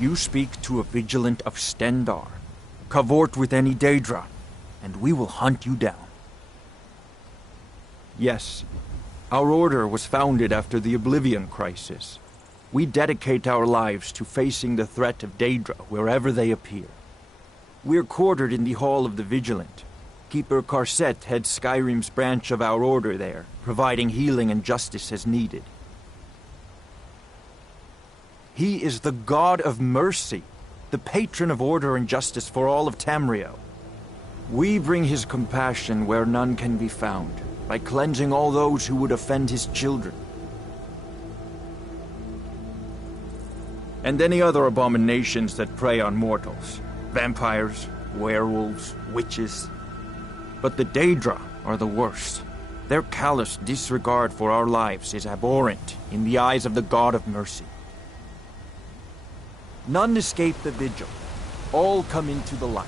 You speak to a vigilant of Stendar, cavort with any Daedra, and we will hunt you down. Yes, our order was founded after the Oblivion Crisis. We dedicate our lives to facing the threat of Daedra wherever they appear. We're quartered in the Hall of the Vigilant. Keeper Karset heads Skyrim's branch of our order there, providing healing and justice as needed. He is the god of mercy, the patron of order and justice for all of Tamriel. We bring his compassion where none can be found, by cleansing all those who would offend his children. And any other abominations that prey on mortals. Vampires, werewolves, witches. But the Daedra are the worst. Their callous disregard for our lives is abhorrent in the eyes of the God of mercy. None escape the vigil. All come into the light.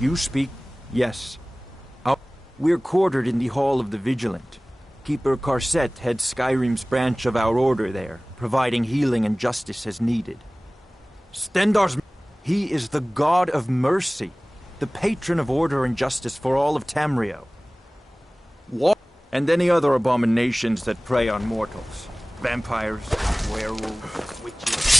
You speak? Yes. We're quartered in the Hall of the Vigilant. Keeper Carset heads Skyrim's branch of our order there, providing healing and justice as needed. Stendar's... He is the god of mercy, the patron of order and justice for all of Tamriel. What? And any other abominations that prey on mortals. Vampires, werewolves, witches...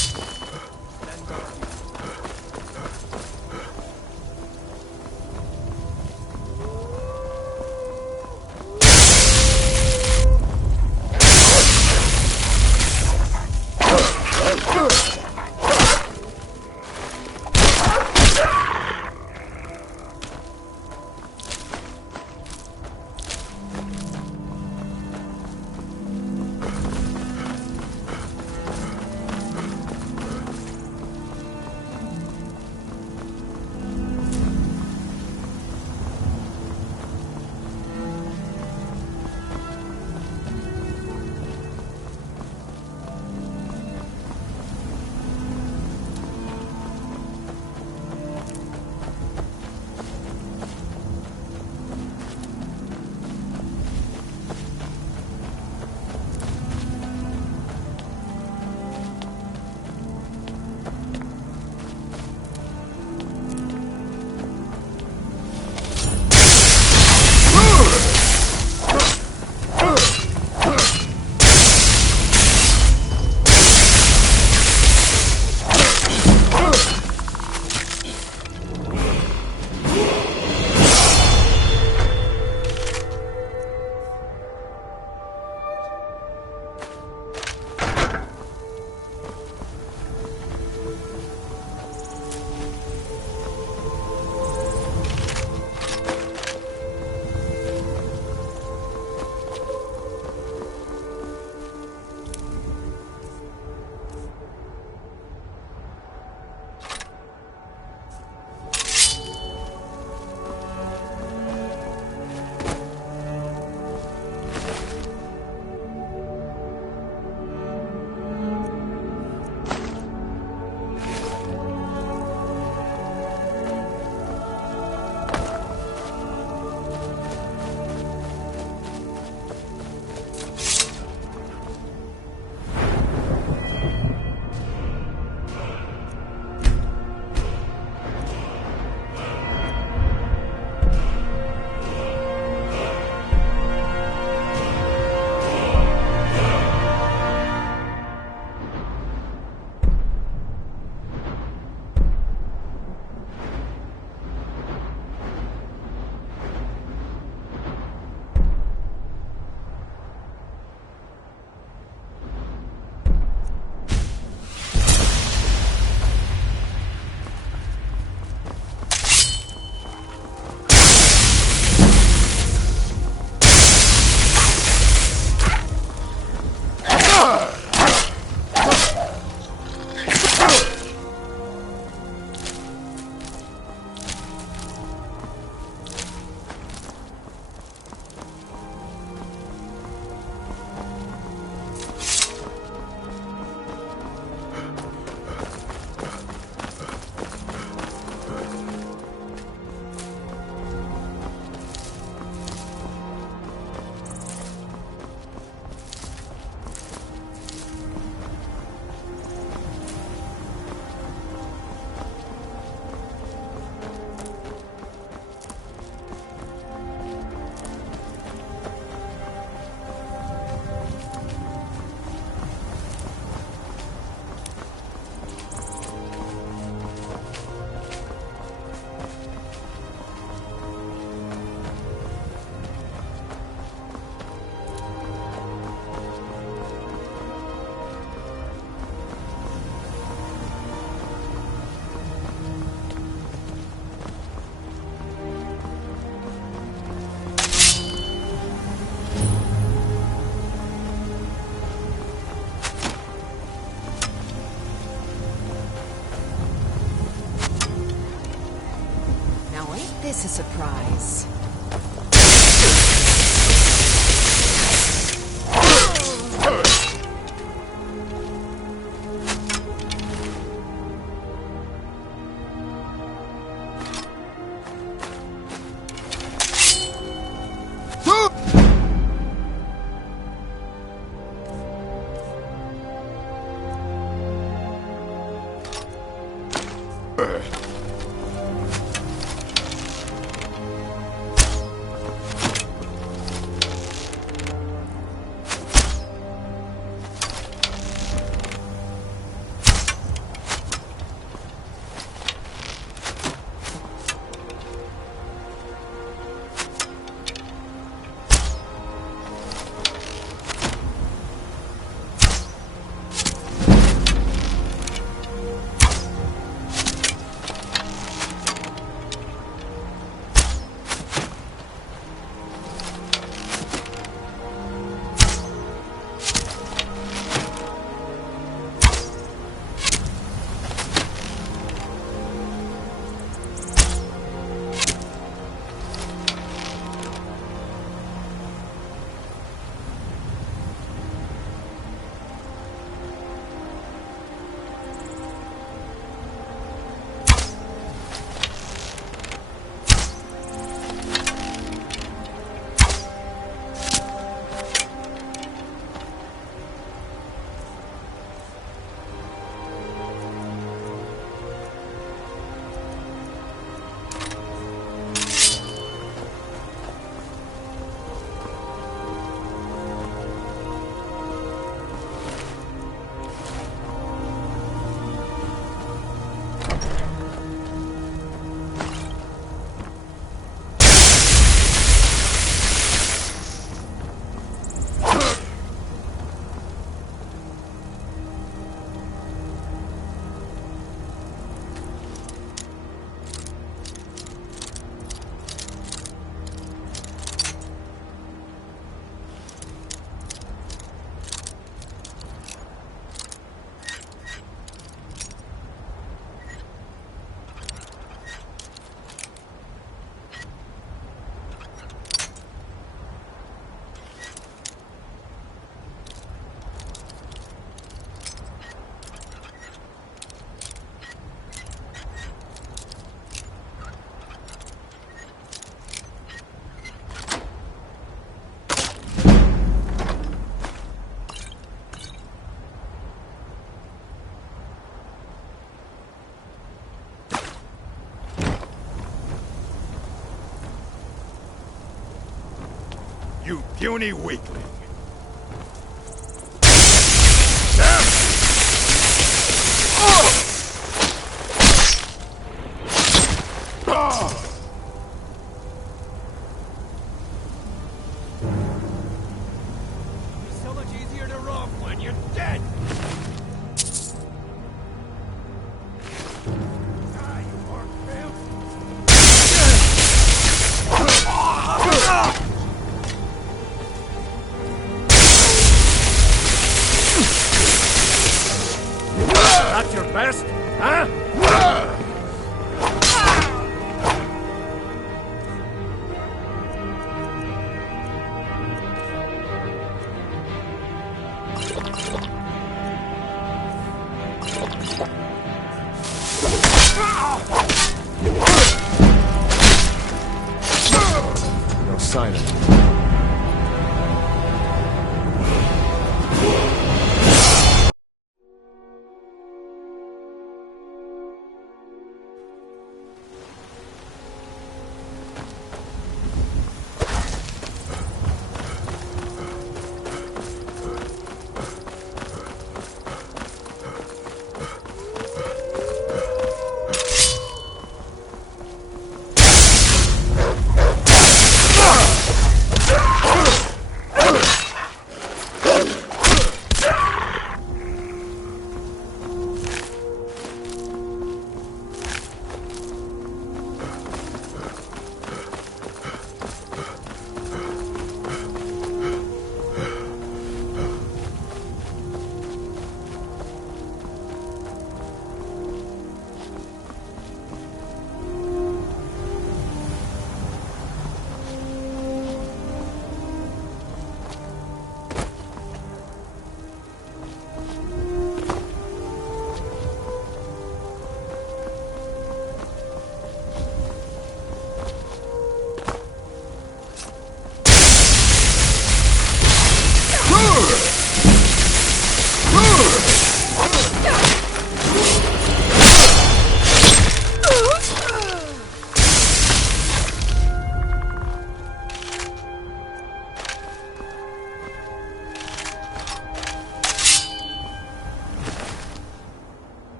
Ain't this a surprise? You puny weakling! So much easier to rob when you're dead! Die, you orc filth! That's your best, huh? No sign of it.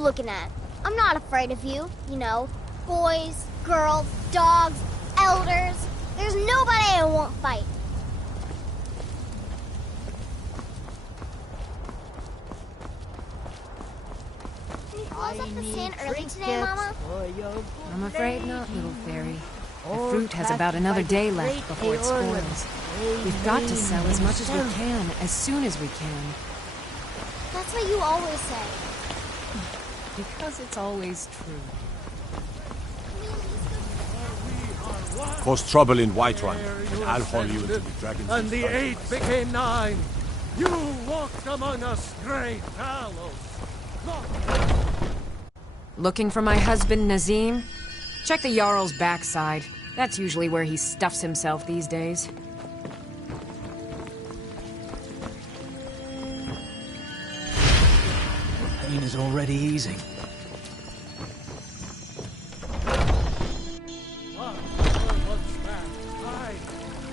looking at? I'm not afraid of you. You know, boys, girls, dogs, elders. There's nobody I won't fight. Can you close up the sand early today, Mama? I'm afraid not, little fairy. The fruit has about another day left before it spoils. We've got to sell as much as we can, as soon as we can. That's what you always say. Because it's always true. Cause trouble in Whiterun, and I'll haul you into the dragon's And the 8 became 9. You walked among us, great Talos. Looking for my husband, Nazim? Check the Jarl's backside. That's usually where he stuffs himself these days. The pain is already easing.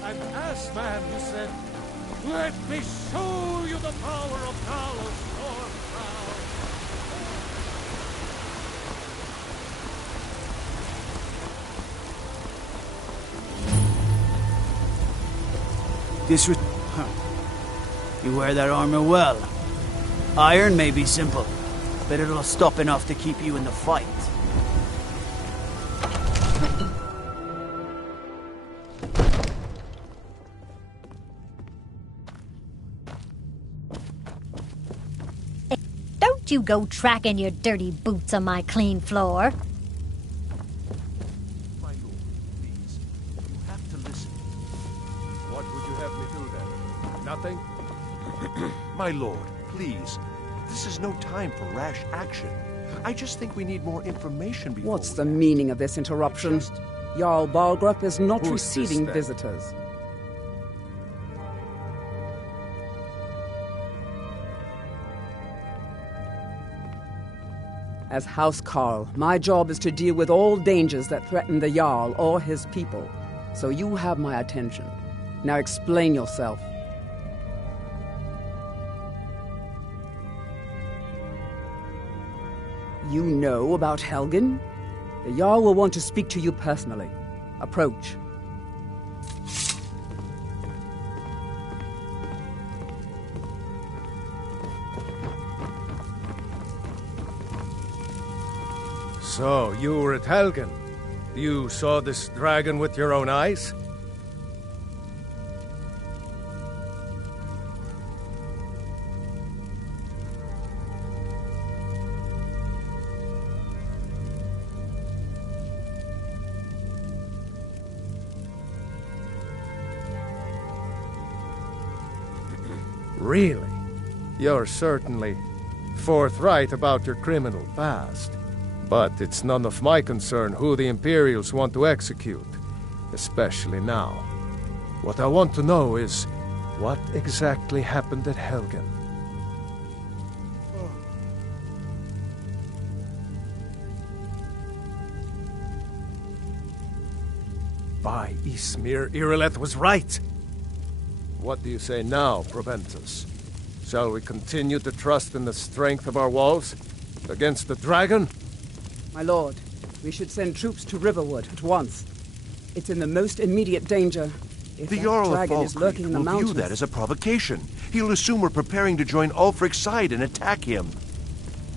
An ass man who said, "Let me show you the power of Talos Storm Cloud." You wear that armor well. Iron may be simple, but it'll stop enough to keep you in the fight. Don't you go tracking your dirty boots on my clean floor. My lord, please. You have to listen. What would you have me do then? Nothing? My lord, please. This is no time for rash action. I just think we need more information before. What's the meaning of this interruption? Jarl Balgrup is not Who's receiving this, then? visitors. As House Carl, my job is to deal with all dangers that threaten the Jarl or his people. So you have my attention. Now explain yourself. You know about Helgen? The Jarl will want to speak to you personally. Approach. So, you were at Helgen. You saw this dragon with your own eyes? Really? You're certainly forthright about your criminal past. But it's none of my concern who the Imperials want to execute, especially now. What I want to know is, what exactly happened at Helgen? By Ysmir, Irileth was right! What do you say now, Proventus? Shall we continue to trust in the strength of our walls? Against the dragon? My lord, we should send troops to Riverwood at once. It's in the most immediate danger. If The that Jarl of dragon is lurking in the will mountains. view that as a provocation. He'll assume we're preparing to join Ulfric's side and attack him.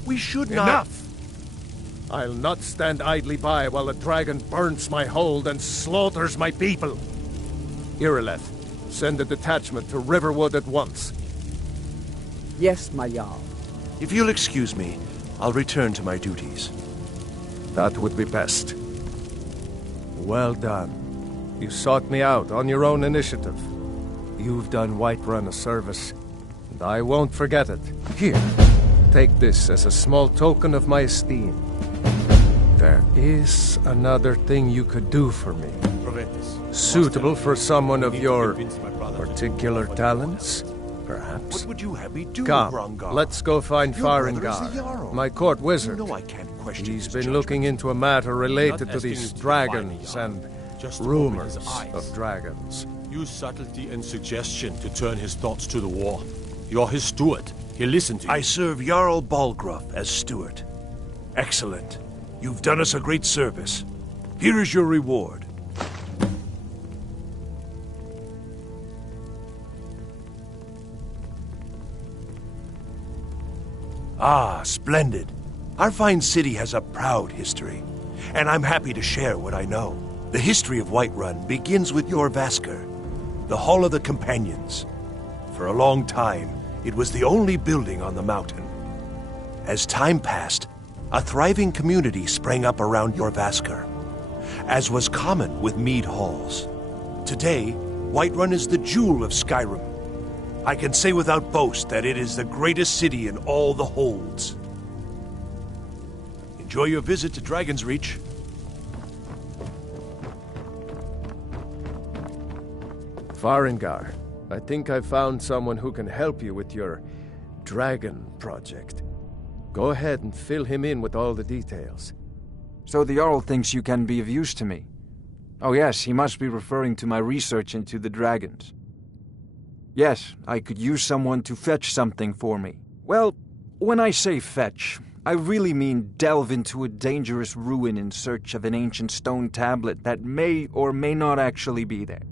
We should not... Enough! I'll not stand idly by while the dragon burns my hold and slaughters my people. Irileth, send a detachment to Riverwood at once. Yes, my Jarl. If you'll excuse me, I'll return to my duties. That would be best. Well done. You sought me out on your own initiative. You've done Whiterun a service, and I won't forget it. Here, take this as a small token of my esteem. There is another thing you could do for me. Suitable for someone of your particular talents, perhaps. What would you have me do, Come, Grongar? let's go find Your brother is the Farengar, Jarl. my court wizard. You know I can't question He's his been judgment. looking into a matter related Not to asking these him to dragons define and the Jarl, just to open rumors his eyes. of dragons. Use subtlety and suggestion to turn his thoughts to the war. You're his steward. He'll listen to you. I serve Jarl Balgrup as steward. Excellent. You've done us a great service. Here is your reward. Ah, splendid. Our fine city has a proud history, and I'm happy to share what I know. The history of Whiterun begins with your Vasker, the Hall of the Companions. For a long time, it was the only building on the mountain. As time passed, a thriving community sprang up around your Vasker, as was common with mead halls. Today, Whiterun is the jewel of Skyrim. I can say without boast that it is the greatest city in all the holds. Enjoy your visit to Dragon's Reach. Farengar, I think I've found someone who can help you with your dragon project. Go ahead and fill him in with all the details. So the Jarl thinks you can be of use to me. Oh yes, he must be referring to my research into the dragons. Yes, I could use someone to fetch something for me. Well, when I say fetch, I really mean delve into a dangerous ruin in search of an ancient stone tablet that may or may not actually be there.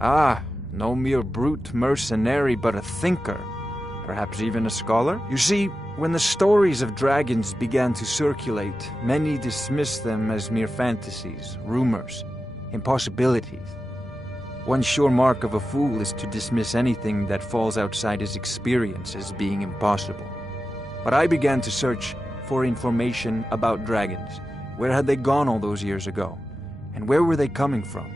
Ah, no mere brute mercenary, but a thinker. Perhaps even a scholar? You see, when the stories of dragons began to circulate, many dismissed them as mere fantasies, rumors, impossibilities. One sure mark of a fool is to dismiss anything that falls outside his experience as being impossible. But I began to search for information about dragons. Where had they gone all those years ago? And where were they coming from?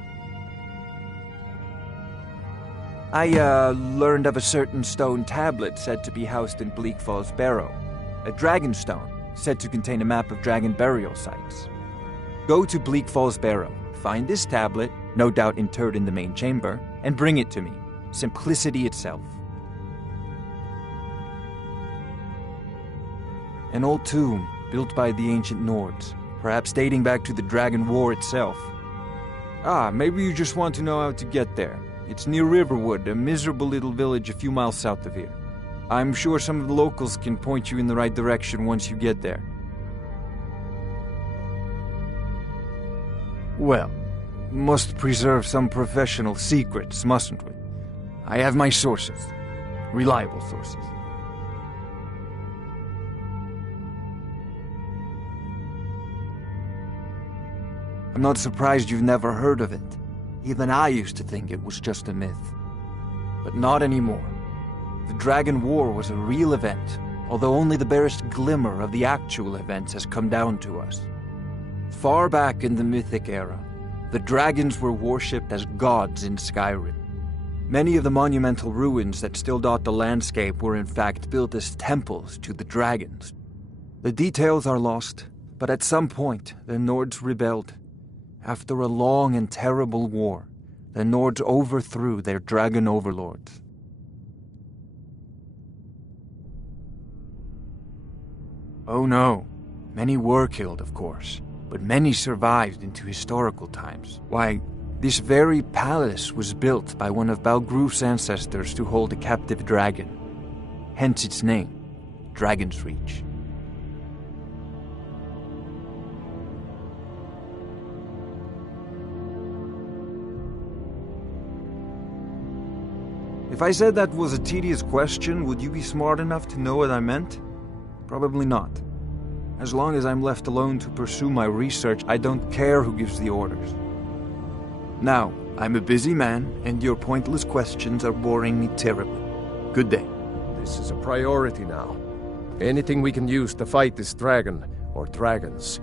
I learned of a certain stone tablet said to be housed in Bleak Falls Barrow. A dragon stone, said to contain a map of dragon burial sites. Go to Bleak Falls Barrow, find this tablet, no doubt interred in the main chamber, and bring it to me. Simplicity itself. An old tomb, built by the ancient Nords, perhaps dating back to the Dragon War itself. Ah, maybe you just want to know how to get there. It's near Riverwood, a miserable little village a few miles south of here. I'm sure some of the locals can point you in the right direction once you get there. Well, must preserve some professional secrets, mustn't we? I have my sources. Reliable sources. I'm not surprised you've never heard of it. Even I used to think it was just a myth. But not anymore. The Dragon War was a real event, although only the barest glimmer of the actual events has come down to us. Far back in the Mythic era, the dragons were worshipped as gods in Skyrim. Many of the monumental ruins that still dot the landscape were in fact built as temples to the dragons. The details are lost, but at some point the Nords rebelled. After a long and terrible war, the Nords overthrew their dragon overlords. Oh no, many were killed, of course, but many survived into historical times. Why, this very palace was built by one of Balgruf's ancestors to hold a captive dragon. Hence its name, Dragon's Reach. If I said that was a tedious question, would you be smart enough to know what I meant? Probably not. As long as I'm left alone to pursue my research, I don't care who gives the orders. Now, I'm a busy man, and your pointless questions are boring me terribly. Good day. This is a priority now. Anything we can use to fight this dragon, or dragons,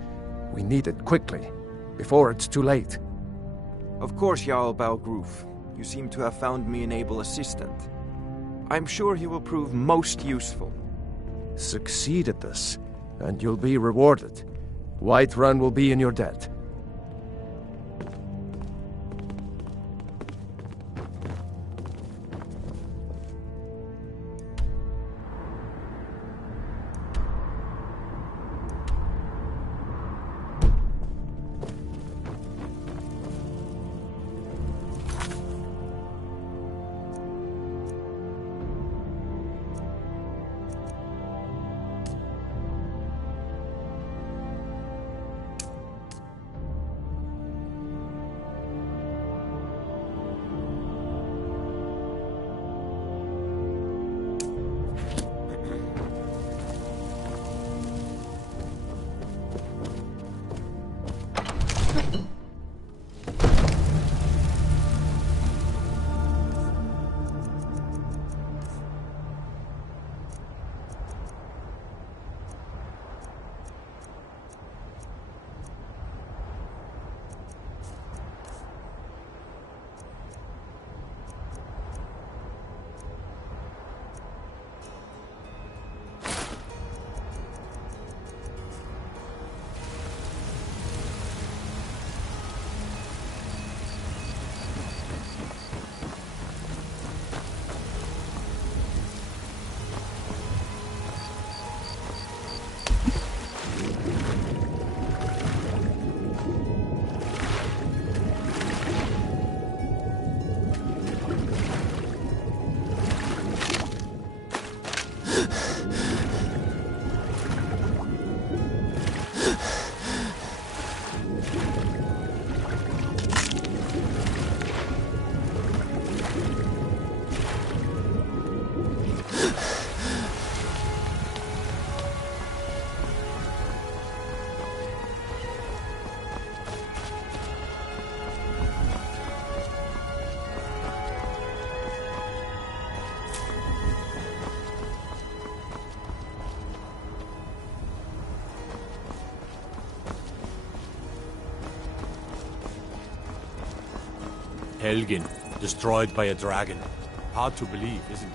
we need it quickly, before it's too late. Of course, Jarl Balgruf. You seem to have found me an able assistant. I'm sure he will prove most useful. Succeed at this, and you'll be rewarded. Whiterun will be in your debt. Helgen, destroyed by a dragon. Hard to believe, isn't it?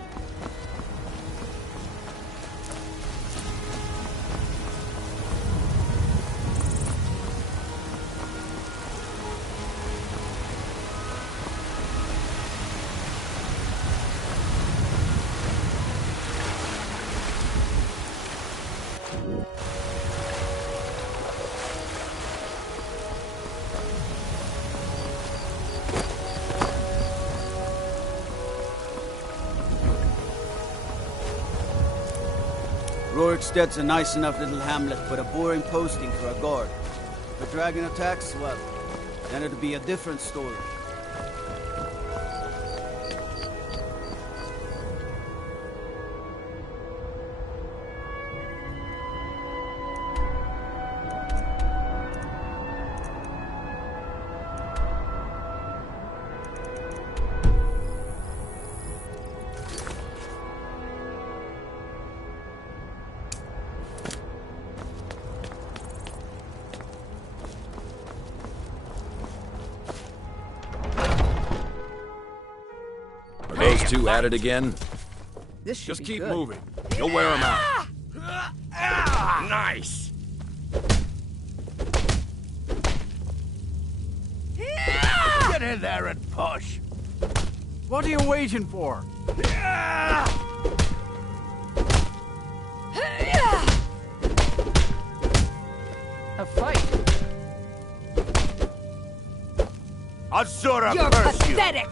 Roriksted's a nice enough little hamlet, but a boring posting for a guard. If a dragon attacks, well, then it'll be a different story. Two at it again? This should Just be keep good. moving. You'll wear them out. Nice! Get in there and push! What are you waiting for? A fight. Azura, You're curse you! pathetic!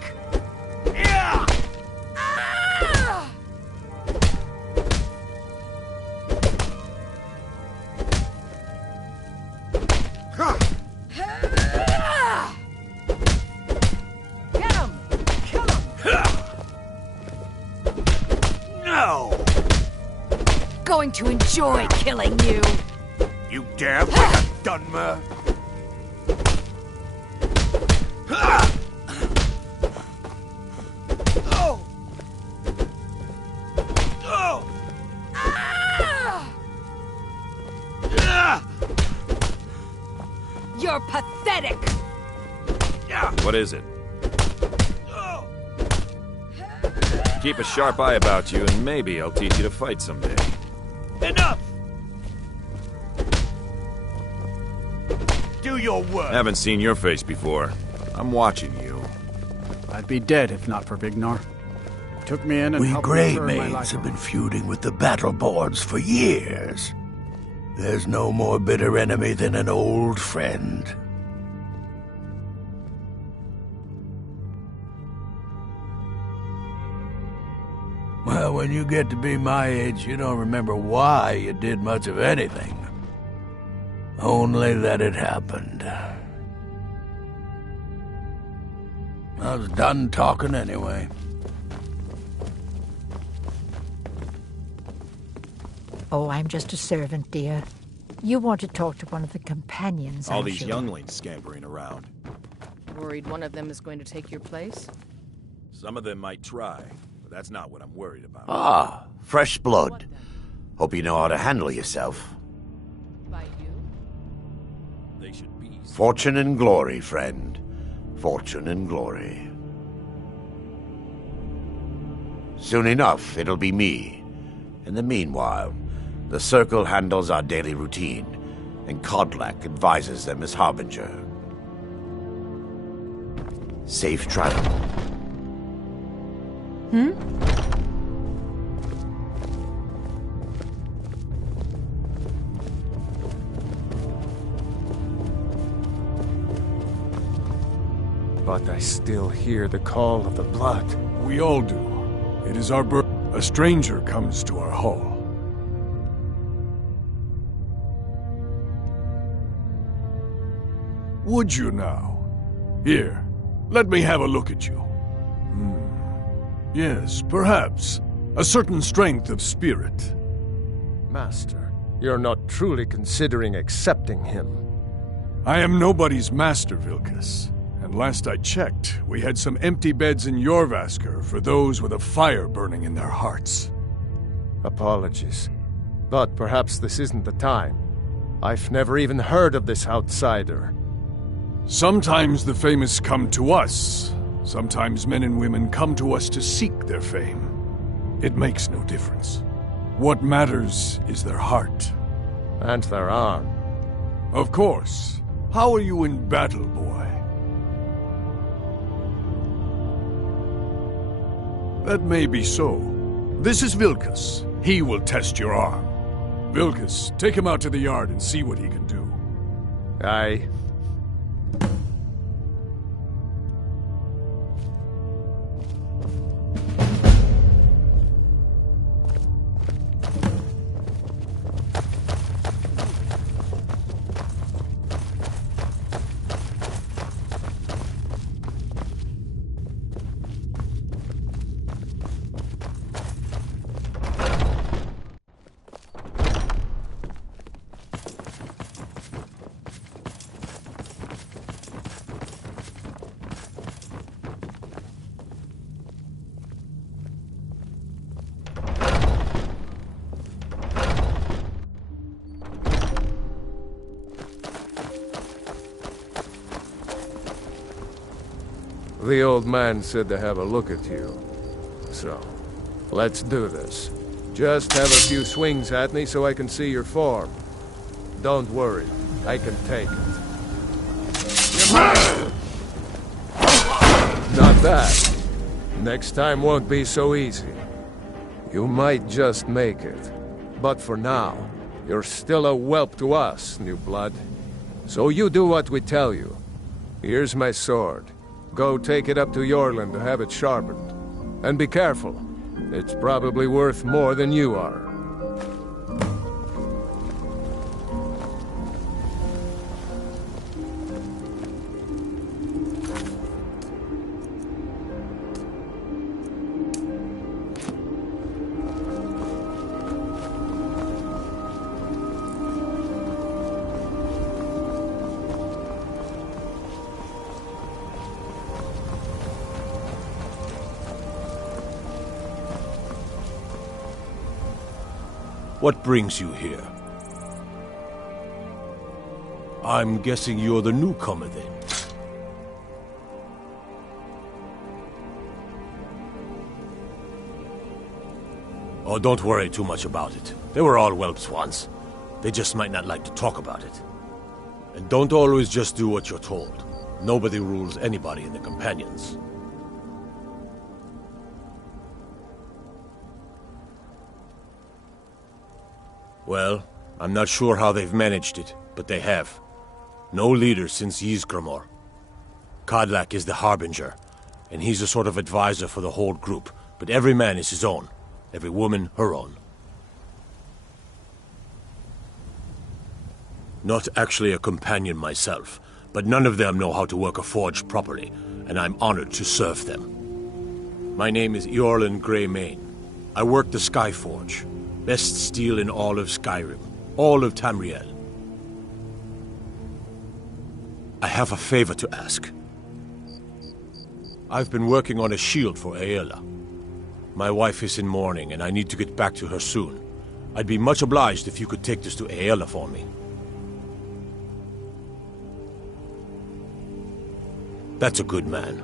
Get him! Kill him! No! Going to enjoy killing you! You dare break a Dunmer? You're pathetic! What is it? Keep a sharp eye about you, and maybe I'll teach you to fight someday. Enough! Do your work! Haven't seen your face before. I'm watching you. I'd be dead if not for Vignar. Took me in and We helped Grey me earn my Maids have life. been feuding with the battle boards for years. There's no more bitter enemy than an old friend. Well, when you get to be my age, you don't remember why you did much of anything. Only that it happened. I was done talking anyway. Oh, I'm just a servant, dear. You want to talk to one of the companions, All I'm these sure. younglings scampering around. Worried one of them is going to take your place? Some of them might try, but that's not what I'm worried about. Ah, fresh blood. Hope you know how to handle yourself. By you? They should be. Fortune and glory, friend. Fortune and glory. Soon enough, it'll be me. In the meanwhile, the Circle handles our daily routine, and Kodlak advises them as Harbinger. Safe travel. But I still hear the call of the blood. We all do. It is our birth. A stranger comes to our hall. Would you now? Here, let me have a look at you. Yes, perhaps. A certain strength of spirit. Master, you're not truly considering accepting him. I am nobody's master, Vilkas. And last I checked, we had some empty beds in Jorvaskr for those with a fire burning in their hearts. Apologies. But perhaps this isn't the time. I've never even heard of this outsider. Sometimes the famous come to us. Sometimes men and women come to us to seek their fame. It makes no difference. What matters is their heart. And their arm. Of course. How are you in battle, boy? That may be so. This is Vilkas. He will test your arm. Vilkas, take him out to the yard and see what he can do. Aye. The old man said to have a look at you. So, let's do this. Just have a few swings at me so I can see your form. Don't worry, I can take it. Not that. Next time won't be so easy. You might just make it. But for now, you're still a whelp to us, new blood. So you do what we tell you. Here's my sword. Go take it up to Yorland to have it sharpened. And be careful. It's probably worth more than you are. What brings you here? I'm guessing you're the newcomer, then. Oh, don't worry too much about it. They were all whelps once. They just might not like to talk about it. And don't always just do what you're told. Nobody rules anybody in the Companions. Well, I'm not sure how they've managed it, but they have. No leader since Ysgramor. Kodlak is the Harbinger, and he's a sort of advisor for the whole group, but every man is his own. Every woman, her own. Not actually a companion myself, but none of them know how to work a forge properly, and I'm honored to serve them. My name is Eorlin Greymane. I work the Skyforge. Best steel in all of Skyrim, all of Tamriel. I have a favor to ask. I've been working on a shield for Aela. My wife is in mourning, and I need to get back to her soon. I'd be much obliged if you could take this to Aela for me. That's a good man.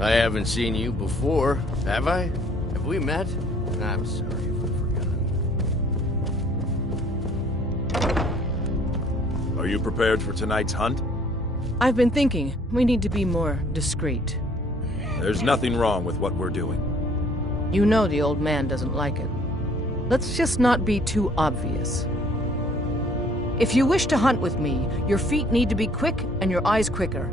I haven't seen you before, have I? Have we met? I'm sorry if I've forgotten. Are you prepared for tonight's hunt? I've been thinking we need to be more discreet. There's nothing wrong with what we're doing. You know the old man doesn't like it. Let's just not be too obvious. If you wish to hunt with me, your feet need to be quick and your eyes quicker.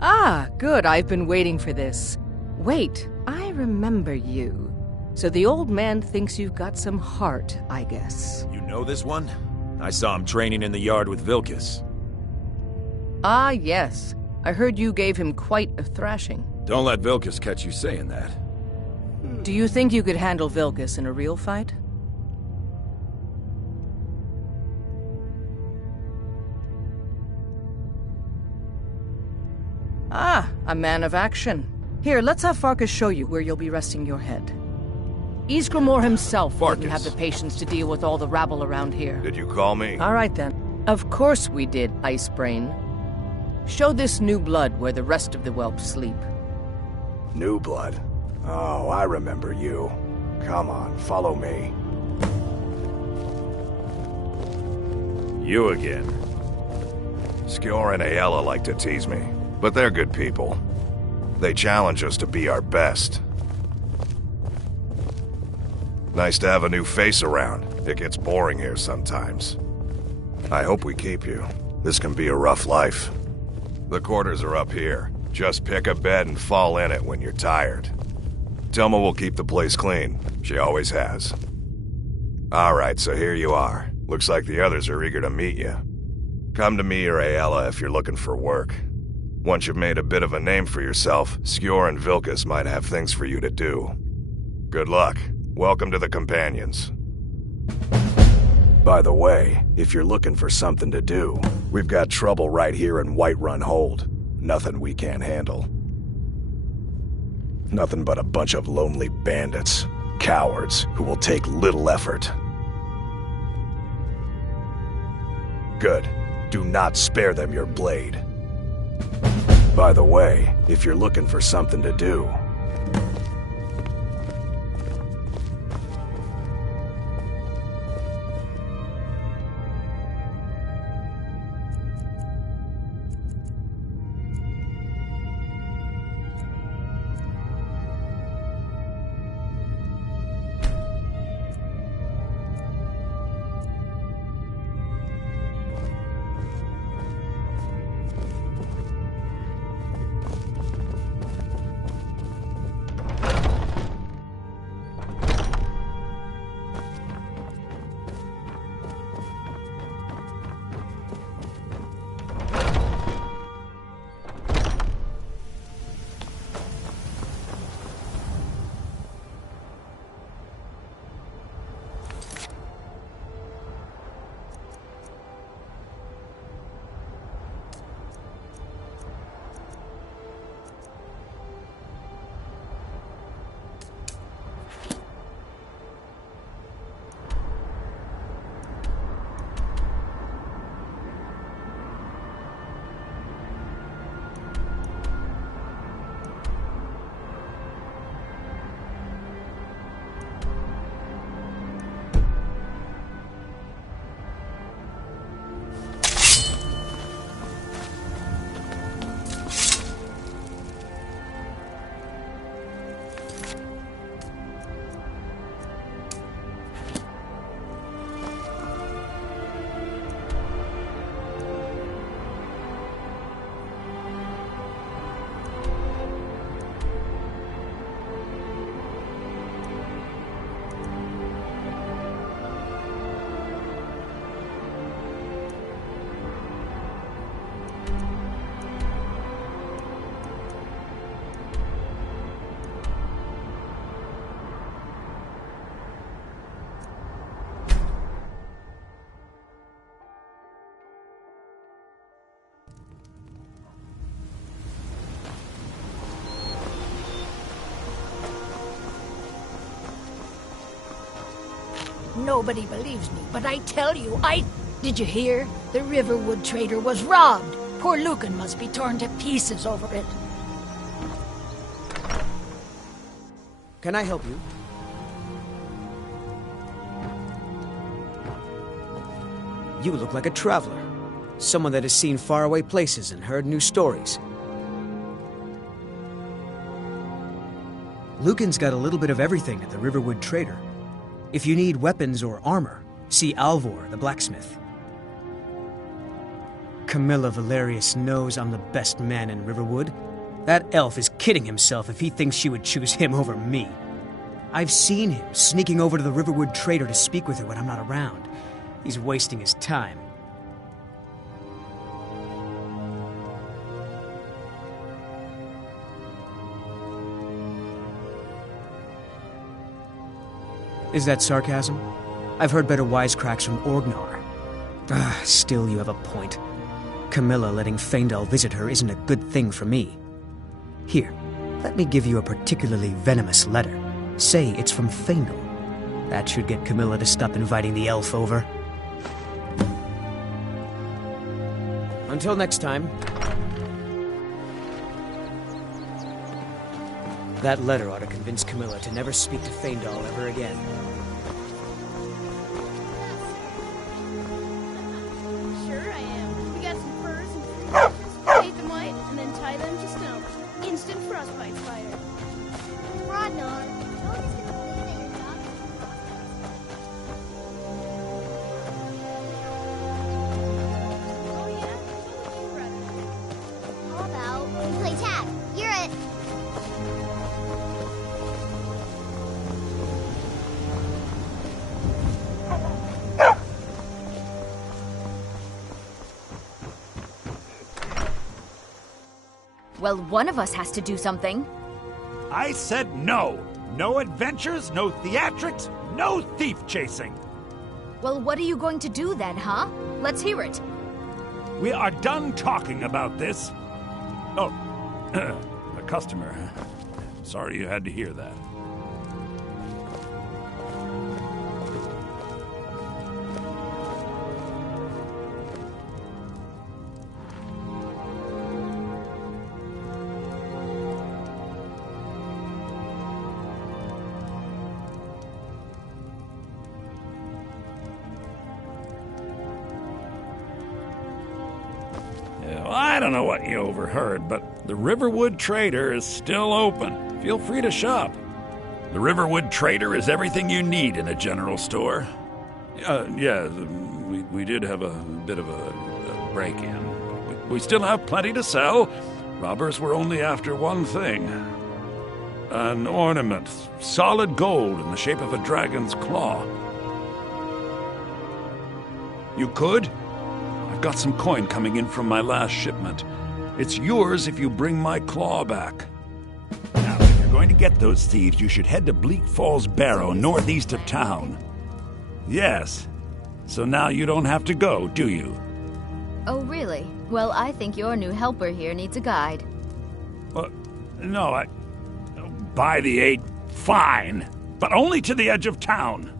Ah, good. I've been waiting for this. Wait, I remember you. So the old man thinks you've got some heart, I guess. You know this one? I saw him training in the yard with Vilkas. Ah, yes. I heard you gave him quite a thrashing. Don't let Vilkas catch you saying that. Do you think you could handle Vilkas in a real fight? Ah, a man of action. Here, let's have Farkas show you where you'll be resting your head. Ysgramor himself wouldn't have the patience to deal with all the rabble around here. Did you call me? All right, then. Of course we did, Icebrain. Show this new blood where the rest of the whelps sleep. New blood? Oh, I remember you. Come on, follow me. You again. Skjor and Aella like to tease me, but they're good people. They challenge us to be our best. Nice to have a new face around. It gets boring here sometimes. I hope we keep you. This can be a rough life. The quarters are up here. Just pick a bed and fall in it when you're tired. Telma will keep the place clean. She always has. Alright, so here you are. Looks like the others are eager to meet you. Come to me or Aella if you're looking for work. Once you've made a bit of a name for yourself, Skjor and Vilkas might have things for you to do. Good luck. Welcome to the Companions. By the way, if you're looking for something to do, we've got trouble right here in Whiterun Hold. Nothing we can't handle. Nothing but a bunch of lonely bandits. Cowards who will take little effort. Good. Do not spare them your blade. By the way, if you're looking for something to do, Nobody believes me, but I tell you, Did you hear? The Riverwood trader was robbed. Poor Lucan must be torn to pieces over it. Can I help you? You look like a traveler. Someone that has seen faraway places and heard new stories. Lucan's got a little bit of everything at the Riverwood Trader. If you need weapons or armor, see Alvor, the blacksmith. Camilla Valerius knows I'm the best man in Riverwood. That elf is kidding himself if he thinks she would choose him over me. I've seen him sneaking over to the Riverwood trader to speak with her when I'm not around. He's wasting his time. Is that sarcasm? I've heard better wisecracks from Orgnar. Still, you have a point. Camilla letting Faendal visit her isn't a good thing for me. Here, let me give you a particularly venomous letter. Say it's from Faendal. That should get Camilla to stop inviting the elf over. Until next time. That letter ought to convince Camilla to never speak to Faendal ever again. Sure I am. We got some furs and fruit, paint them white, and then tie them to stone. Instant frostbite spider. Rodnar, nobody's gonna believe that your dog Oh yeah? There's only you, brother. How about we play tag? You're it. Well, one of us has to do something. I said no. No adventures, no theatrics, no thief chasing. Well, what are you going to do then, huh? Let's hear it. We are done talking about this. Oh, a customer. Sorry you had to hear that. I don't know what you overheard, but the Riverwood Trader is still open. Feel free to shop. The Riverwood Trader is everything you need in a general store. Yeah, we did have a bit of a break-in. We still have plenty to sell. Robbers were only after one thing. An ornament, solid gold in the shape of a dragon's claw. You could? I've got some coin coming in from my last shipment. It's yours if you bring my claw back. Now, if you're going to get those thieves, you should head to Bleak Falls Barrow, northeast of town. Yes. So now you don't have to go, do you? Oh, really? Well, I think your new helper here needs a guide. No, by the 8, fine. But only to the edge of town.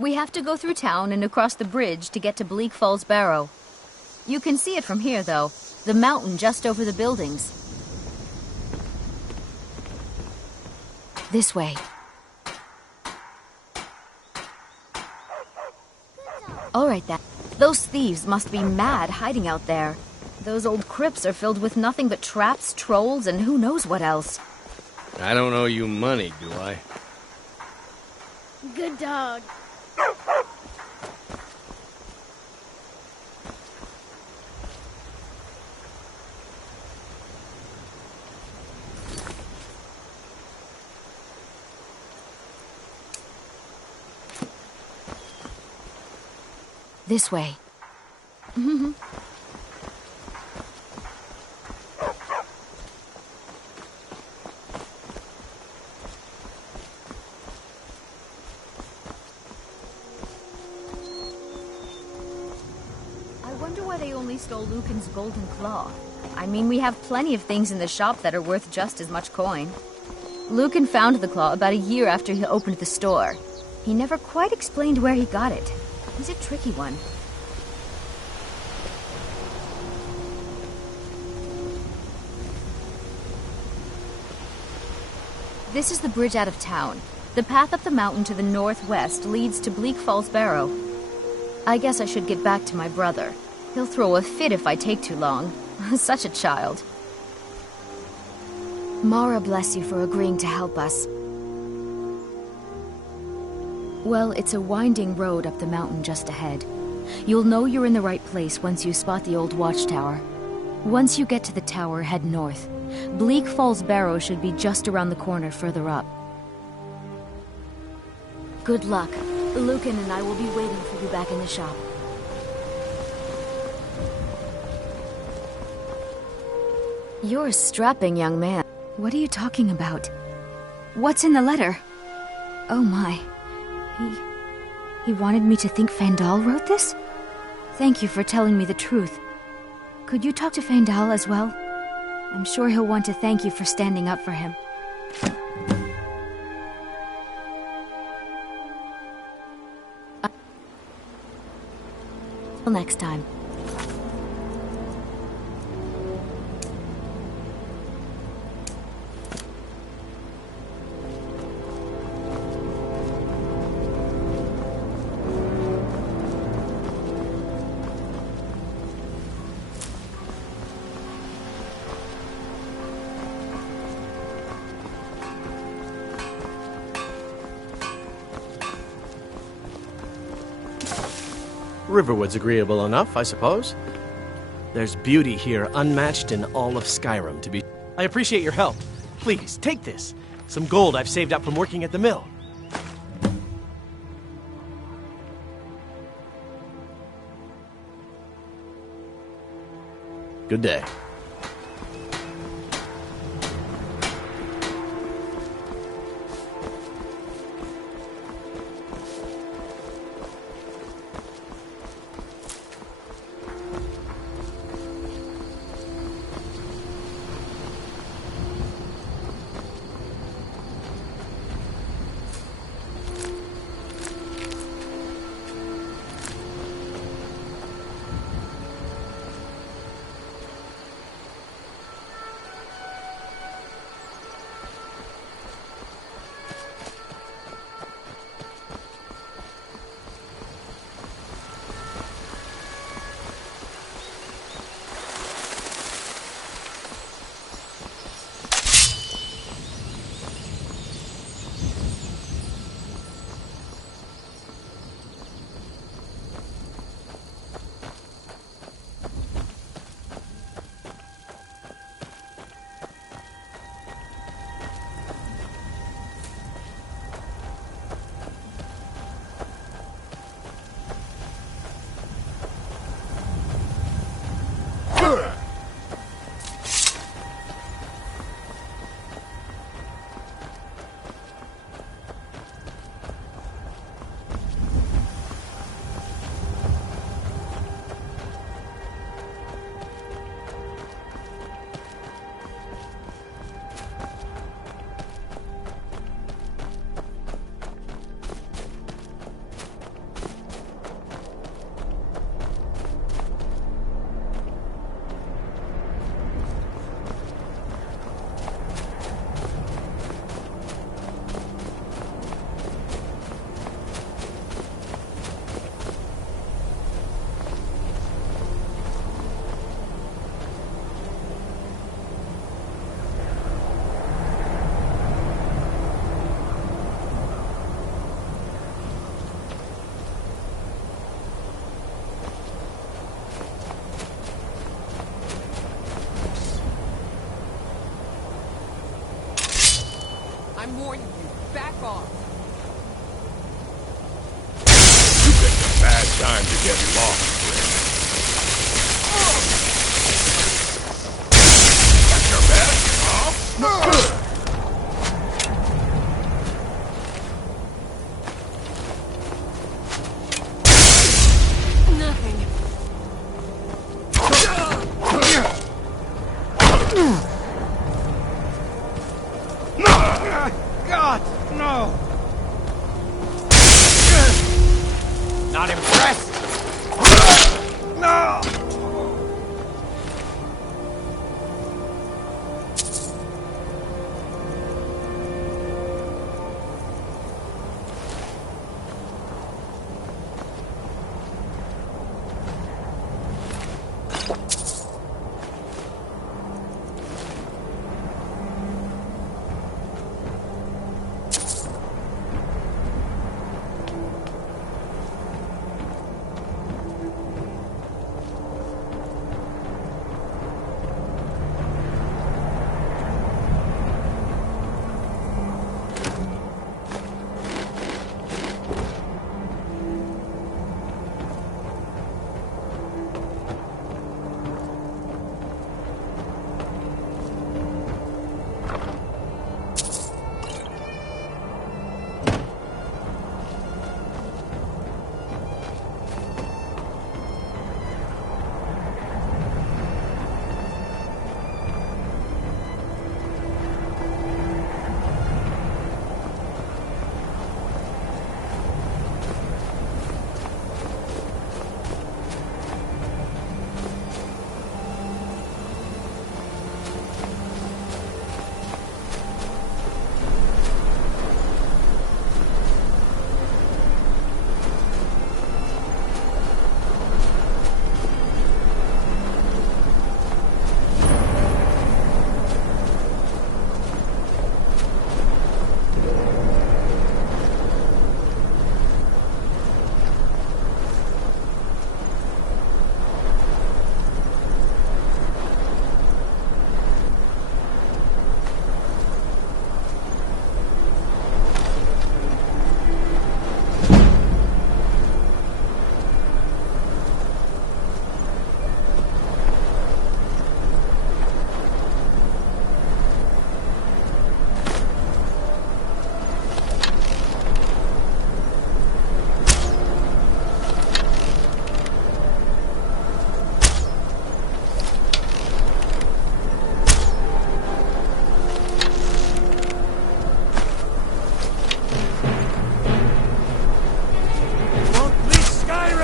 We have to go through town and across the bridge to get to Bleak Falls Barrow. You can see it from here, though. The mountain just over the buildings. This way. All right, then. Those thieves must be mad hiding out there. Those old crypts are filled with nothing but traps, trolls, and who knows what else. I don't owe you money, do I? Good dog. This way. I wonder why they only stole Lucan's golden claw. I mean, we have plenty of things in the shop that are worth just as much coin. Lucan found the claw about a year after he opened the store. He never quite explained where he got it. He's a tricky one. This is the bridge out of town. The path up the mountain to the northwest leads to Bleak Falls Barrow. I guess I should get back to my brother. He'll throw a fit if I take too long. Such a child. Mara bless you for agreeing to help us. Well, it's a winding road up the mountain just ahead. You'll know you're in the right place once you spot the old watchtower. Once you get to the tower, head north. Bleak Falls Barrow should be just around the corner further up. Good luck. Lucan and I will be waiting for you back in the shop. You're a strapping young man. What are you talking about? What's in the letter? Oh my. He wanted me to think Fandal wrote this? Thank you for telling me the truth. Could you talk to Fandal as well? I'm sure he'll want to thank you for standing up for him. Till next time. Riverwood's agreeable enough, I suppose. There's beauty here unmatched in all of Skyrim to be... I appreciate your help. Please, take this. Some gold I've saved up from working at the mill. Good day. I'm warning you. Back off. You picked a bad time to get lost, friend. That's your best, huh? God, no! Not impressed! No!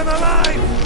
them alive!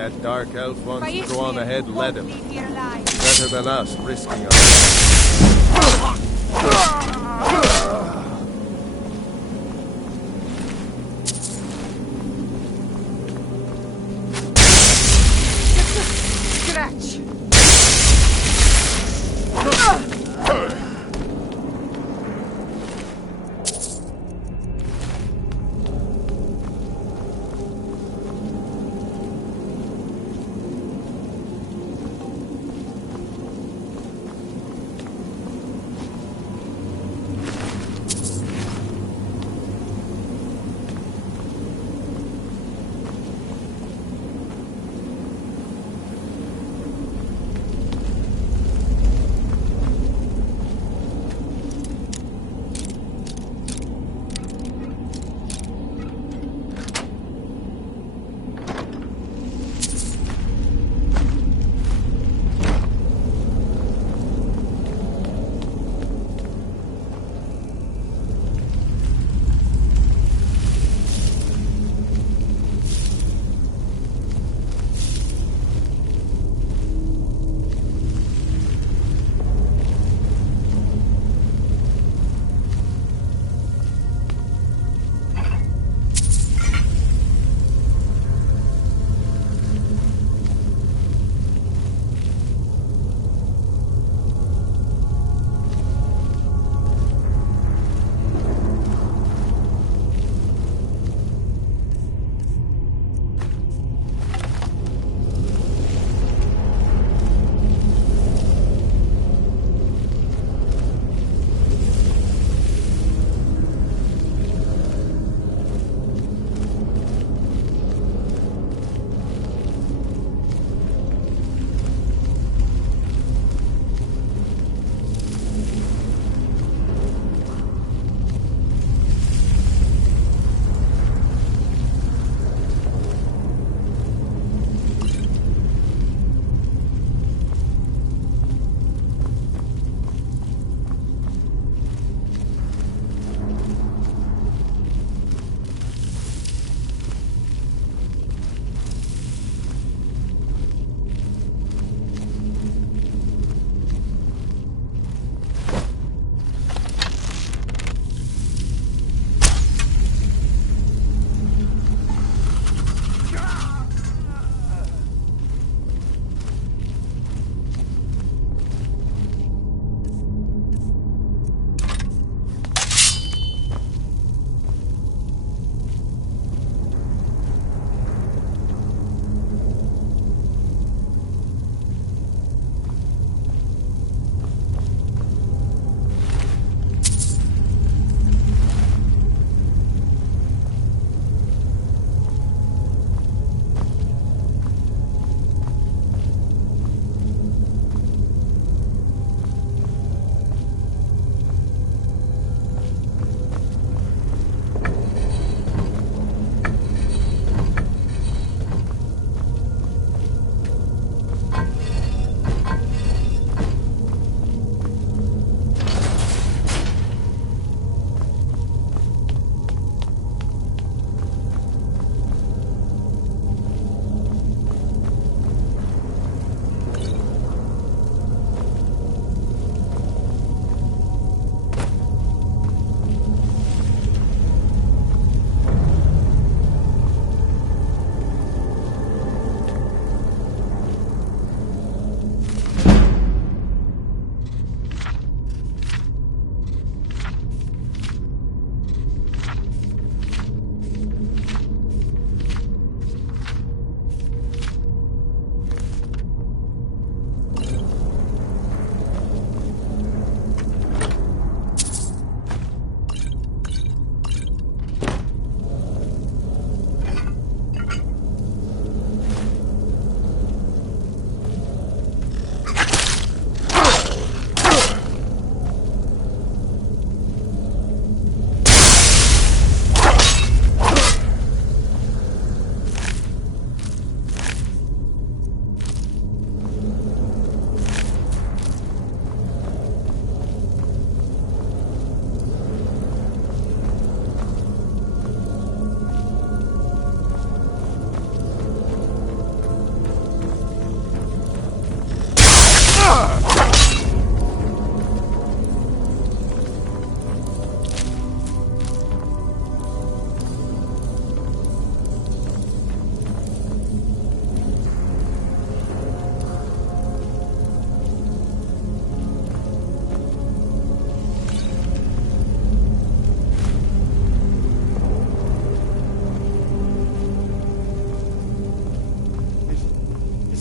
That dark elf wants to go on ahead, let him. Better than us, risking our... Scratch!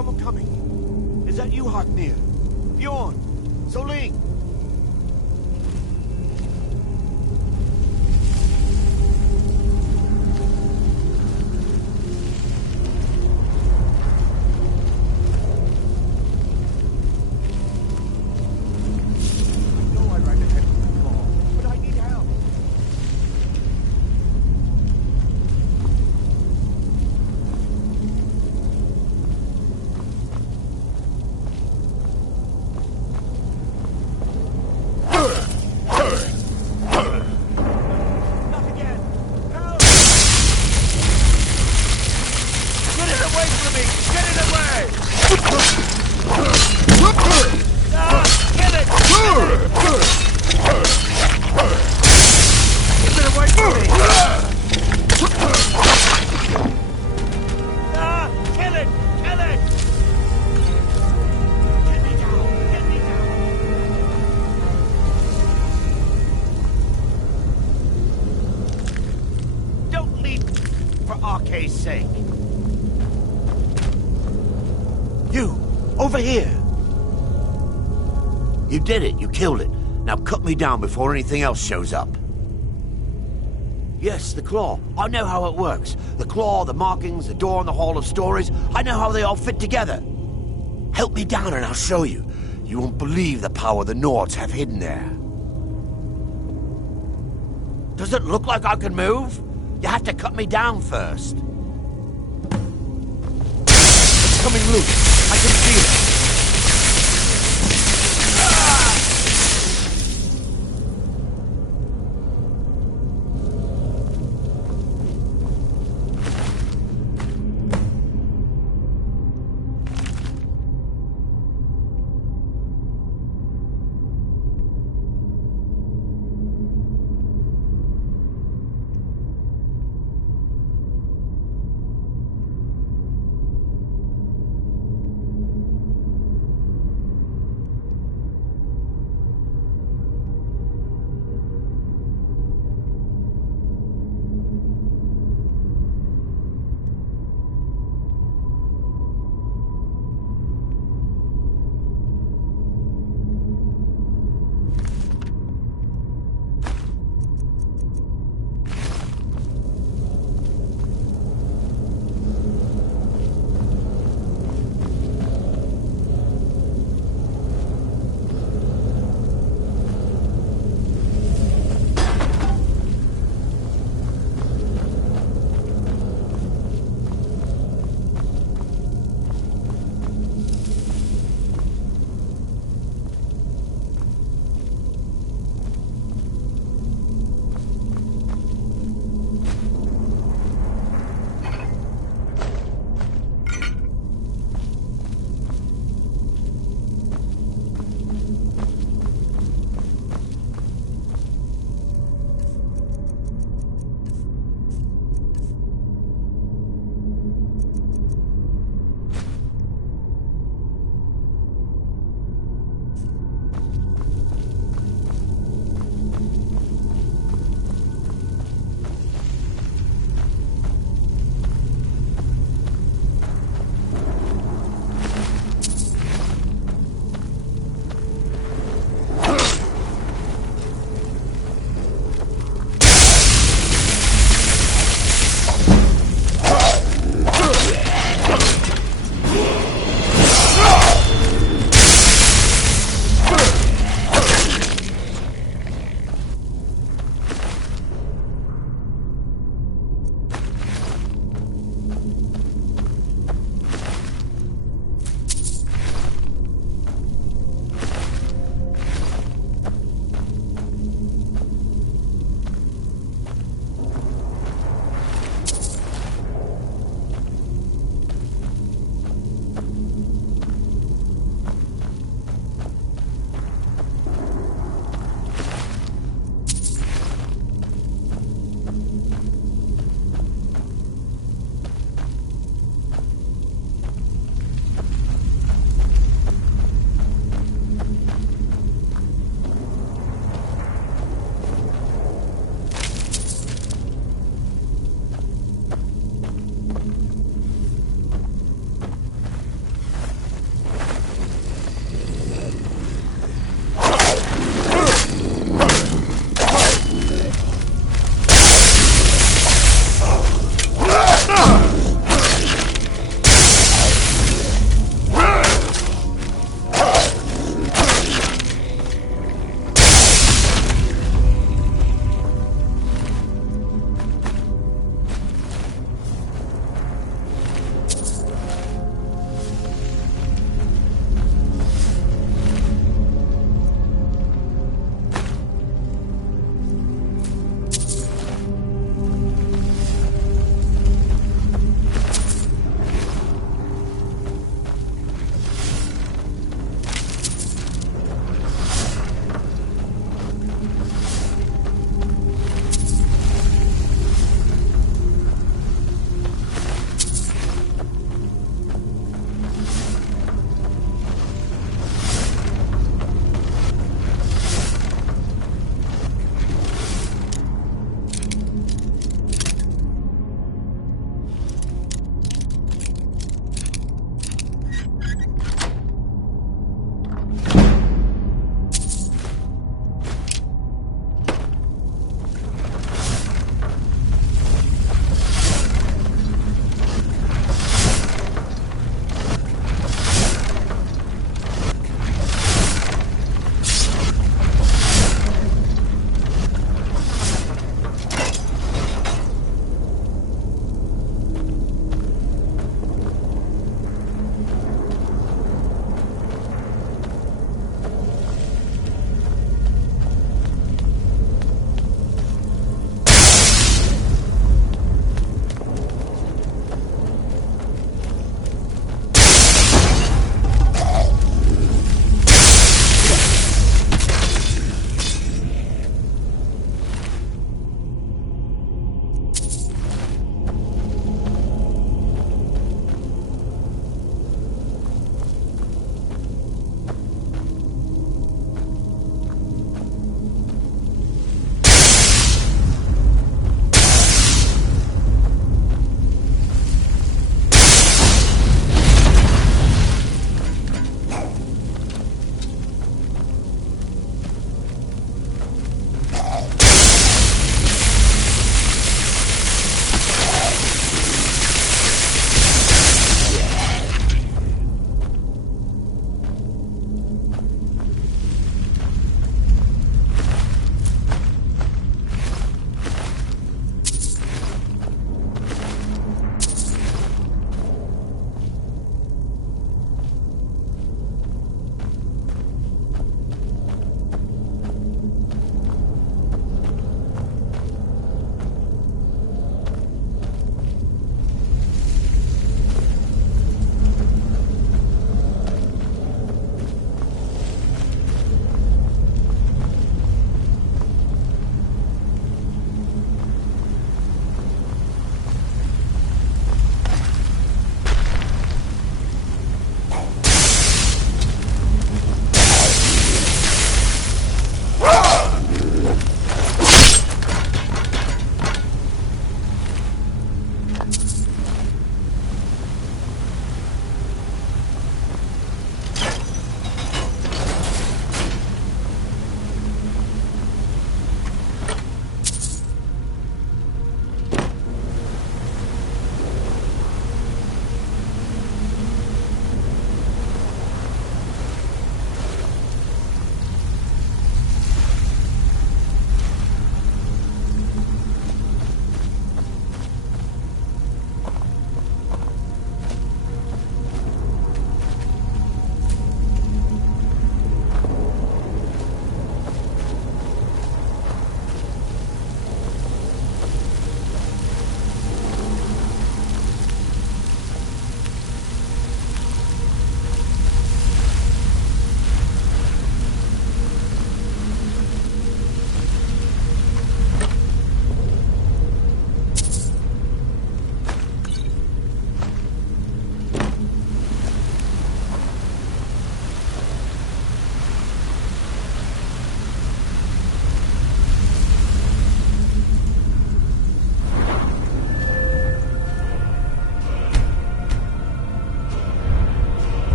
someone coming. Is that you, Haknir? Bjorn? Soling? You did it. You killed it. Now cut me down before anything else shows up. Yes, the claw. I know how it works. The claw, the markings, the door in the Hall of Stories. I know how they all fit together. Help me down and I'll show you. You won't believe the power the Nords have hidden there. Does it look like I can move? You have to cut me down first. It's coming loose. I can feel it.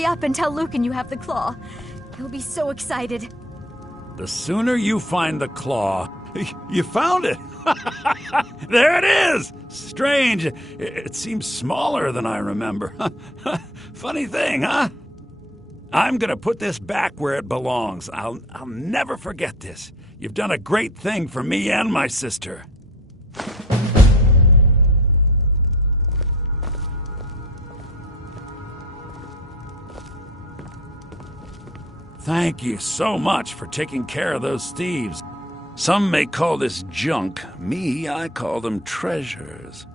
Hurry up and tell Lucan you have the claw. He'll be so excited. The sooner you find the claw... You found it! There it is! Strange. It seems smaller than I remember. Funny thing, huh? I'm gonna put this back where it belongs. I'll never forget this. You've done a great thing for me and my sister. Thank you so much for taking care of those thieves. Some may call this junk. Me, I call them treasures.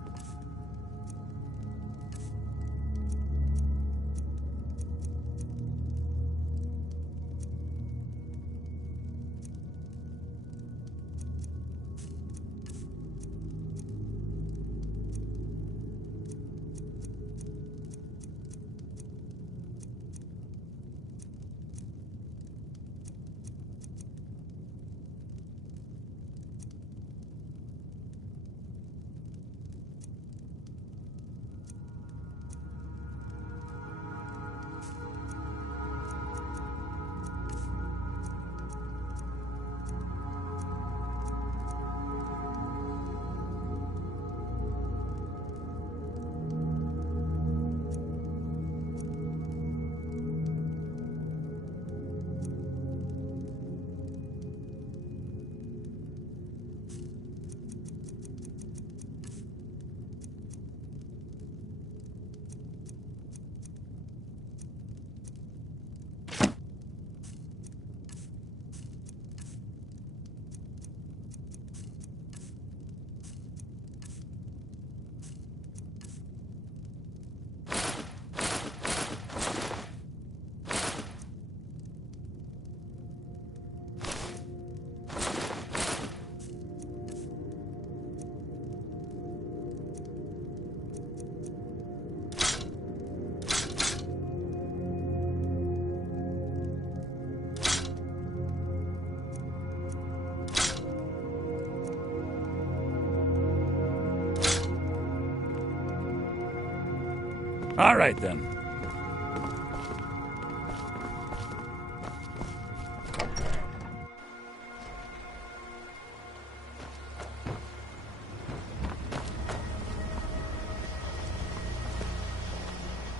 All right, then.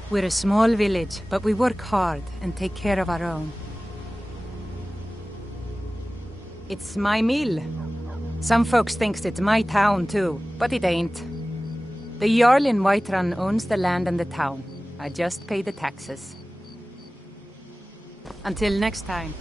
We're a small village, but we work hard and take care of our own. It's my mill. Some folks thinks it's my town, too, but it ain't. The Jarl in Whiterun owns the land and the town. I just pay the taxes. Until next time.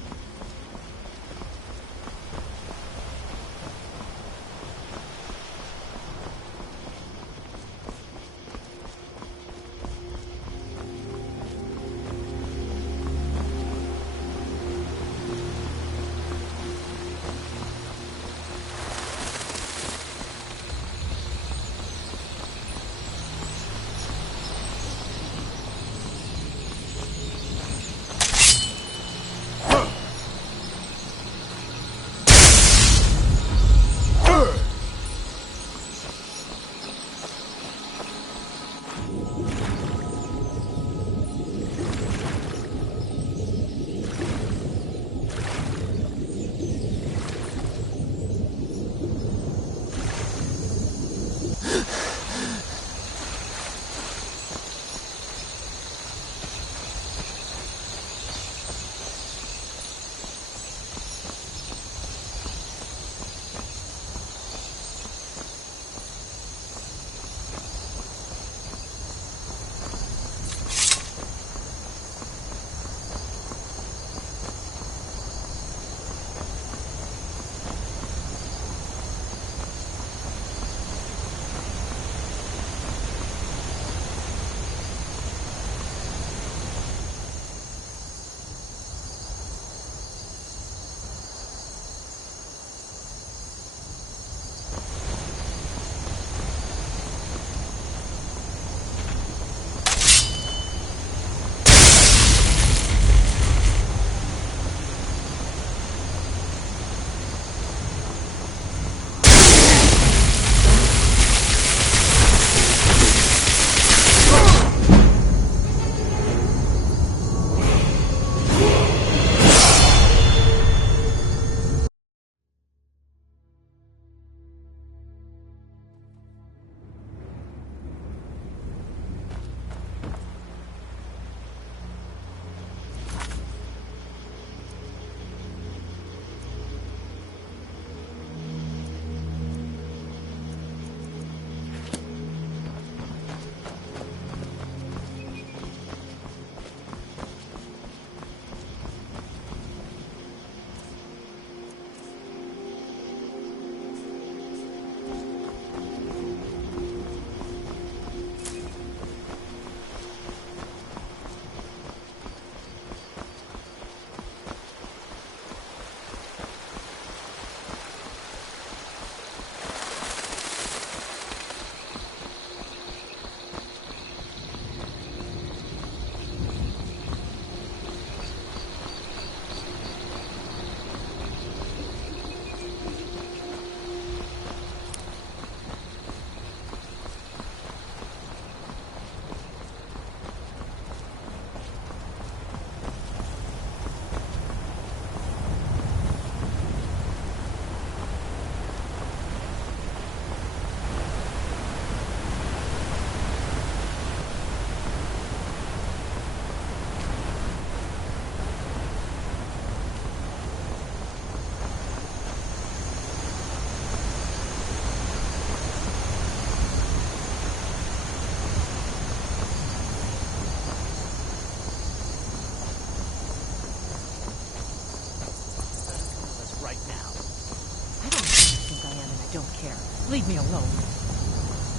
Leave me alone.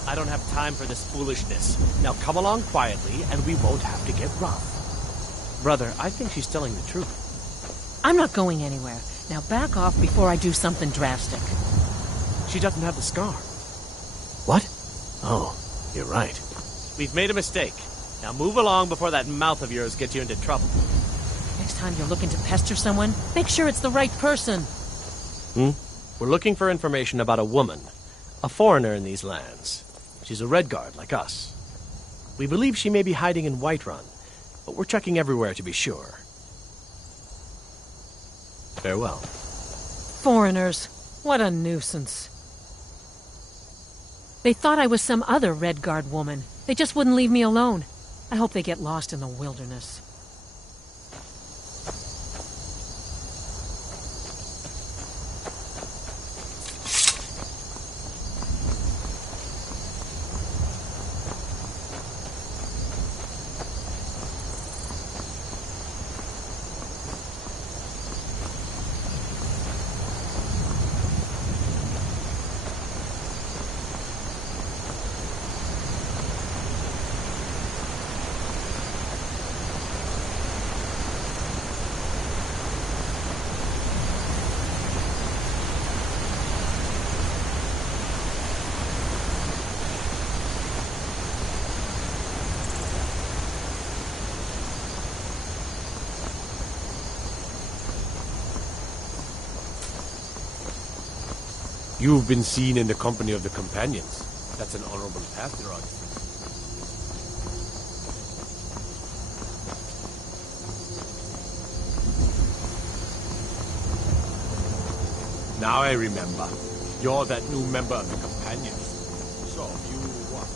I don't have time for this foolishness. Now come along quietly, and we won't have to get rough. Brother, I think she's telling the truth. I'm not going anywhere. Now back off before I do something drastic. She doesn't have the scar. What? Oh, you're right. We've made a mistake. Now move along before that mouth of yours gets you into trouble. Next time you're looking to pester someone, make sure it's the right person. We're looking for information about a woman, a foreigner in these lands. She's a Redguard like us. We believe she may be hiding in Whiterun, but we're checking everywhere to be sure. Farewell. Foreigners. What a nuisance. They thought I was some other Redguard woman. They just wouldn't leave me alone. I hope they get lost in the wilderness. You've been seen in the company of the companions. That's an honorable path you're on. Now I remember. You're that new member of the companions. So, you what?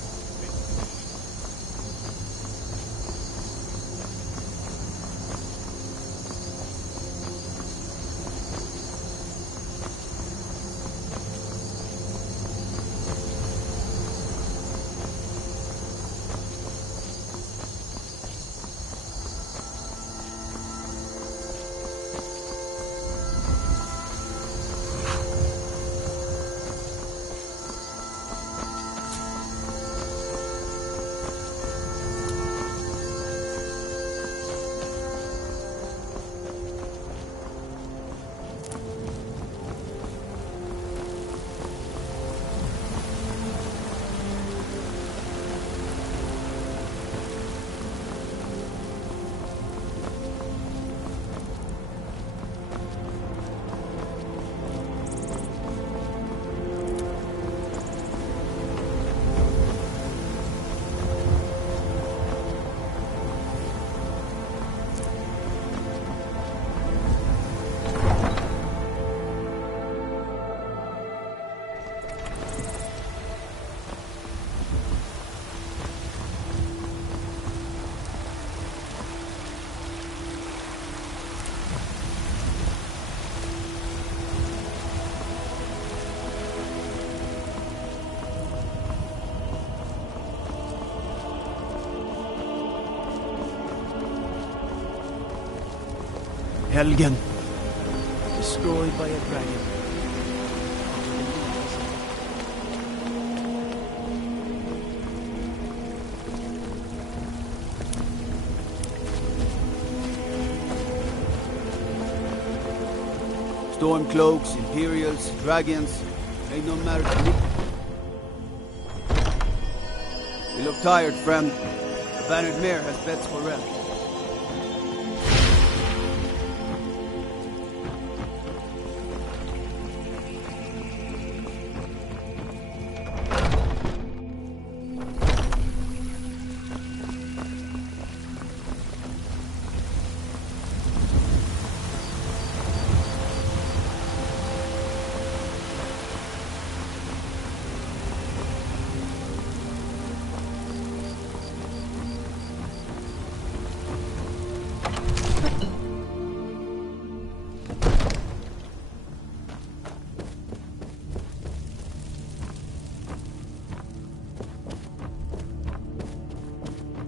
Helgen. Destroyed by a dragon. Stormcloaks, Imperials, dragons. Ain't no matter to me. You look tired, friend. The Bannered Mare has beds for rest.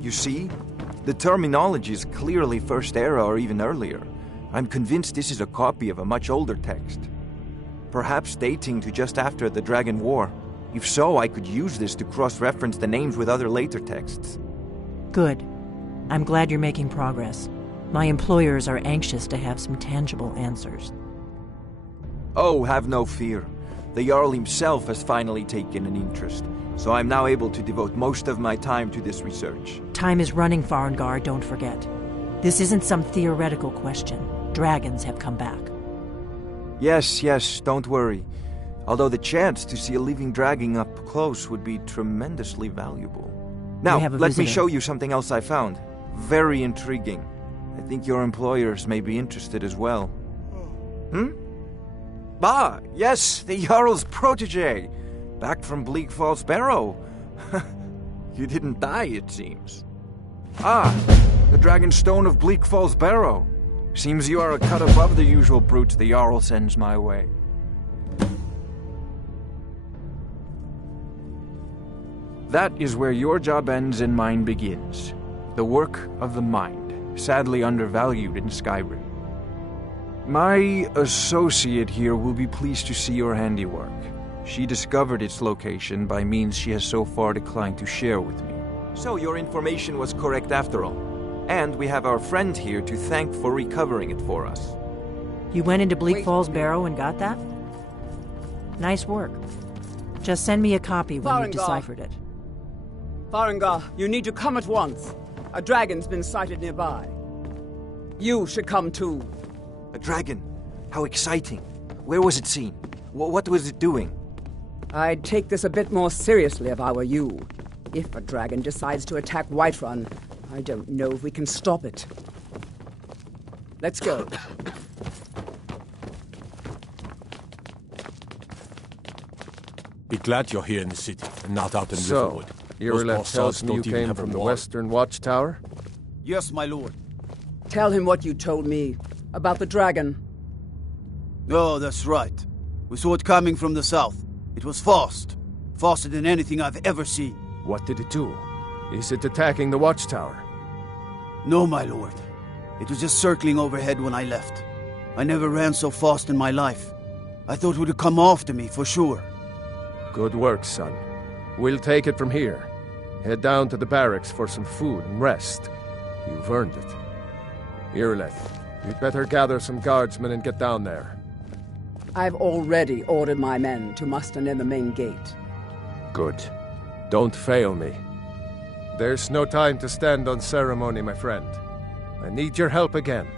You see? The terminology is clearly First Era or even earlier. I'm convinced this is a copy of a much older text. Perhaps dating to just after the Dragon War. If so, I could use this to cross-reference the names with other later texts. Good. I'm glad you're making progress. My employers are anxious to have some tangible answers. Oh, have no fear. The Jarl himself has finally taken an interest, so I'm now able to devote most of my time to this research. Time is running, Farengar, don't forget. This isn't some theoretical question. Dragons have come back. Yes, don't worry. Although the chance to see a living dragon up close would be tremendously valuable. Now, let me show you something else I found. Very intriguing. I think your employers may be interested as well. Ah, yes, the Jarl's protege. Back from Bleak Falls Barrow. You didn't die, it seems. Ah, the Dragon Stone of Bleak Falls Barrow. Seems you are a cut above the usual brutes the Jarl sends my way. That is where your job ends and mine begins. The work of the mind, sadly undervalued in Skyrim. My associate here will be pleased to see your handiwork. She discovered its location by means she has so far declined to share with me. So your information was correct after all. And we have our friend here to thank for recovering it for us. You went into Bleak Falls Barrow and got that? Nice work. Just send me a copy when you've deciphered it. Farengar, you need to come at once. A dragon's been sighted nearby. You should come too. A dragon? How exciting. Where was it seen? What was it doing? I'd take this a bit more seriously if I were you. If a dragon decides to attack Whiterun, I don't know if we can stop it. Let's go. Be glad you're here in the city and not out in Riverwood. Irileth tells me you came from the Western Watchtower? Yes, my lord. Tell him what you told me about the dragon. Oh, that's right. We saw it coming from the south. It was fast. Faster than anything I've ever seen. What did it do? Is it attacking the Watchtower? No, my lord. It was just circling overhead when I left. I never ran so fast in my life. I thought it would come after me, for sure. Good work, son. We'll take it from here. Head down to the barracks for some food and rest. You've earned it. Irileth, you'd better gather some guardsmen and get down there. I've already ordered my men to muster near the main gate. Good. Don't fail me. There's no time to stand on ceremony, my friend. I need your help again.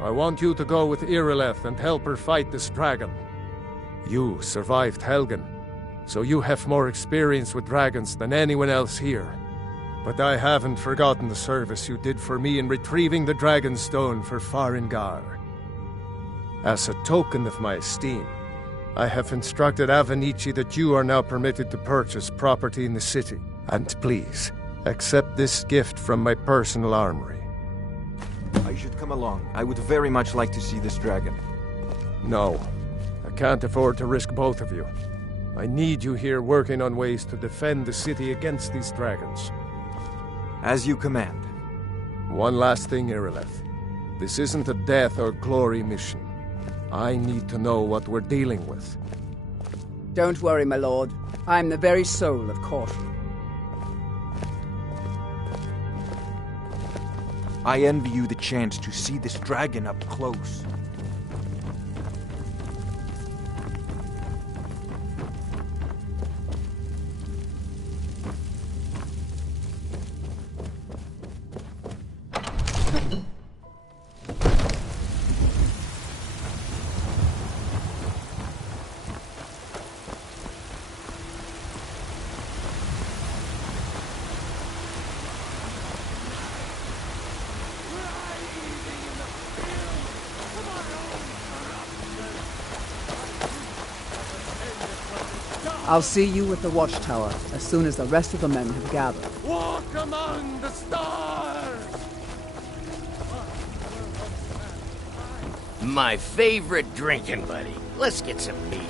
I want you to go with Irileth and help her fight this dragon. You survived Helgen, so you have more experience with dragons than anyone else here. But I haven't forgotten the service you did for me in retrieving the Dragon Stone for Farengar. As a token of my esteem, I have instructed Avenici that you are now permitted to purchase property in the city. And please, accept this gift from my personal armory. I should come along. I would very much like to see this dragon. No, I can't afford to risk both of you. I need you here working on ways to defend the city against these dragons. As you command. One last thing, Irileth. This isn't a death or glory mission. I need to know what we're dealing with. Don't worry, my lord. I'm the very soul of caution. I envy you the chance to see this dragon up close. I'll see you at the watchtower as soon as the rest of the men have gathered. Walk among the stars! My favorite drinking buddy. Let's get some meat.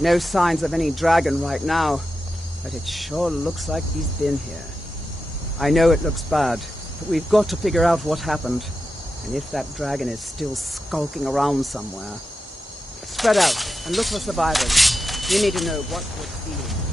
No signs of any dragon right now, but it sure looks like he's been here. I know it looks bad, but we've got to figure out what happened, and if that dragon is still skulking around somewhere. Spread out and look for survivors. We need to know what we're feeling.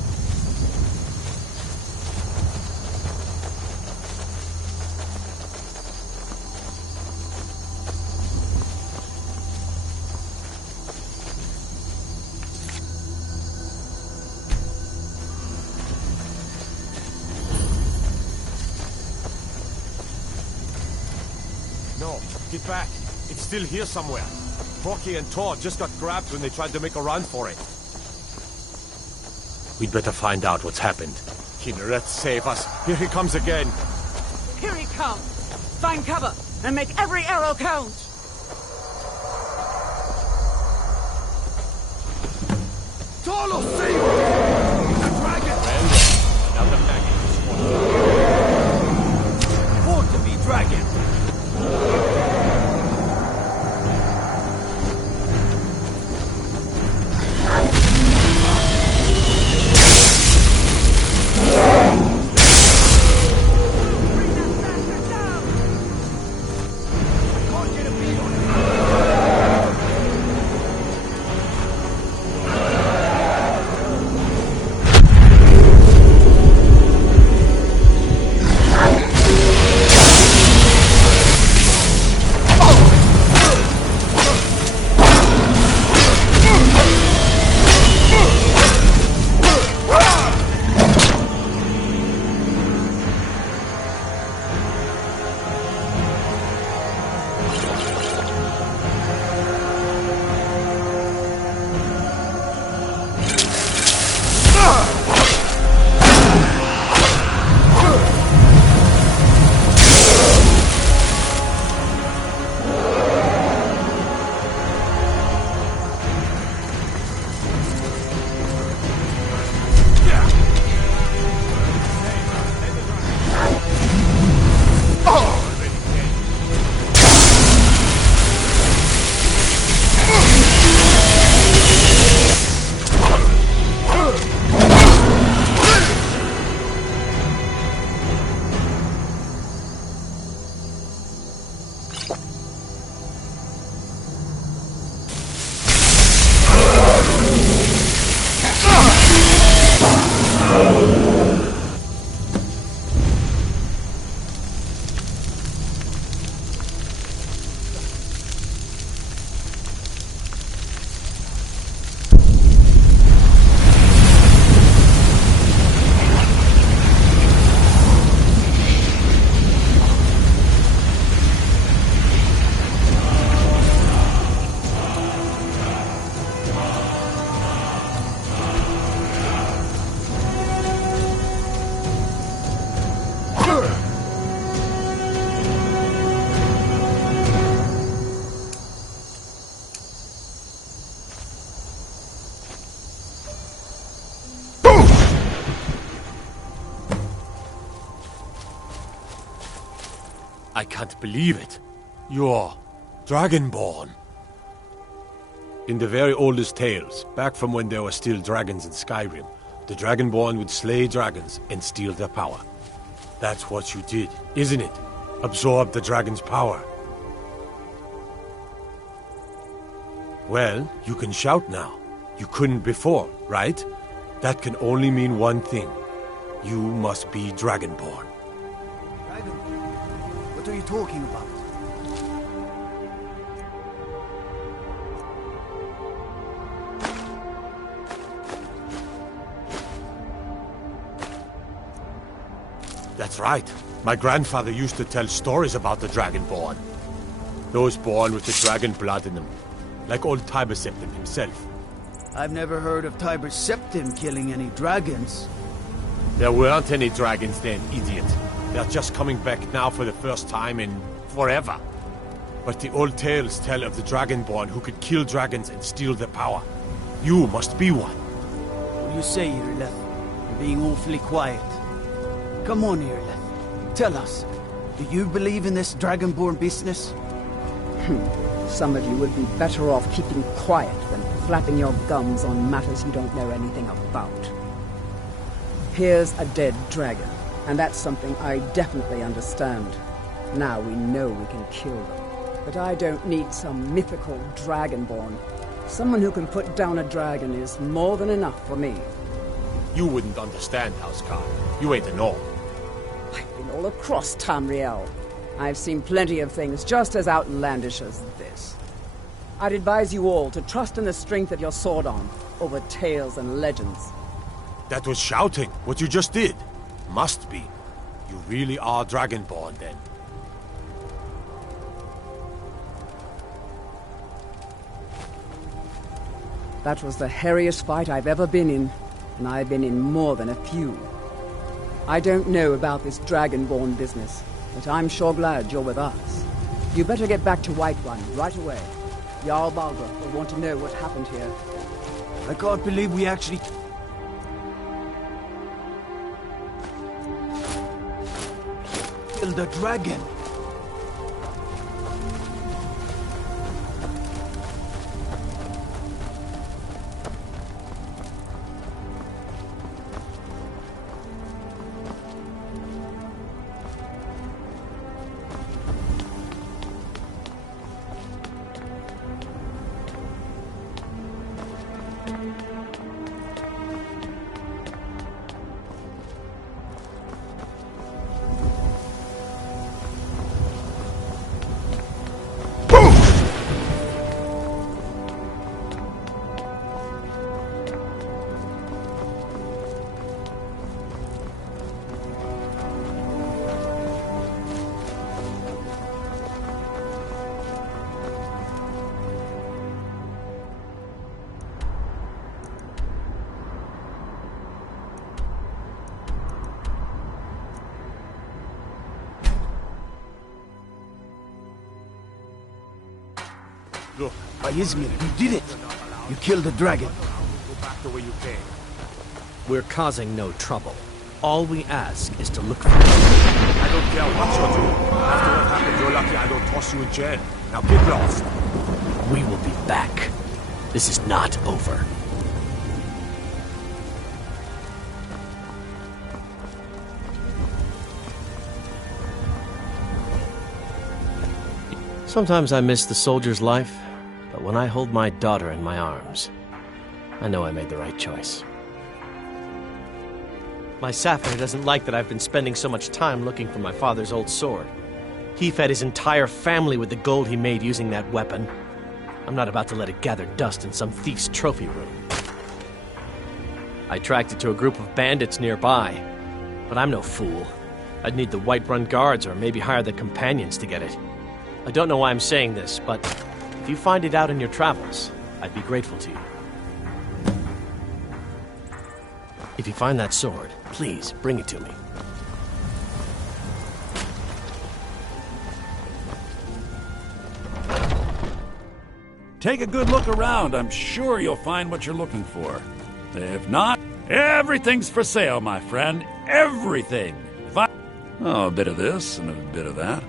No, get back. It's still here somewhere. Rocky and Todd just got grabbed when they tried to make a run for it. We'd better find out what's happened. Kinneret, save us. Here he comes again. Here he comes! Find cover and make every arrow count! Tolo, save us! The dragon! Well, now the maggot is born to be dragon! I can't believe it. You're Dragonborn. In the very oldest tales, back from when there were still dragons in Skyrim, the Dragonborn would slay dragons and steal their power. That's what you did, isn't it? Absorb the dragon's power. Well, you can shout now. You couldn't before, right? That can only mean one thing. You must be Dragonborn. What are you talking about? That's right. My grandfather used to tell stories about the Dragonborn. Those born with the dragon blood in them. Like old Tiber Septim himself. I've never heard of Tiber Septim killing any dragons. There weren't any dragons then, idiot. They're just coming back now for the first time in forever. But the old tales tell of the Dragonborn who could kill dragons and steal their power. You must be one. What do you say, Irleth? You're being awfully quiet. Come on, Irleth. Tell us, do you believe in this Dragonborn business? Some of you would be better off keeping quiet than flapping your gums on matters you don't know anything about. Here's a dead dragon, and that's something I definitely understand. Now we know we can kill them. But I don't need some mythical dragonborn. Someone who can put down a dragon is more than enough for me. You wouldn't understand, Housecar. You ain't a gnome. I've been all across Tamriel. I've seen plenty of things just as outlandish as this. I'd advise you all to trust in the strength of your sword arm over tales and legends. That was shouting, what you just did. Must be. You really are Dragonborn, then. That was the hairiest fight I've ever been in, and I've been in more than a few. I don't know about this Dragonborn business, but I'm sure glad you're with us. You better get back to Whiterun right away. Jarl Balgruuf will want to know what happened here. I can't believe we actually... killed a dragon. Look. Izmir, you did it! You killed the dragon. Go back the way you came. We're causing no trouble. All we ask is to look for... I don't care what you're doing. After what happened, you're lucky I don't toss you in jail. Now get lost. We will be back. This is not over. Sometimes I miss the soldier's life, but when I hold my daughter in my arms, I know I made the right choice. My Sapphire doesn't like that I've been spending so much time looking for my father's old sword. He fed his entire family with the gold he made using that weapon. I'm not about to let it gather dust in some thief's trophy room. I tracked it to a group of bandits nearby, but I'm no fool. I'd need the Whiterun guards or maybe hire the companions to get it. I don't know why I'm saying this, but if you find it out in your travels, I'd be grateful to you. If you find that sword, please bring it to me. Take a good look around. I'm sure you'll find what you're looking for. If not, everything's for sale, my friend. Everything. Oh, a bit of this and a bit of that.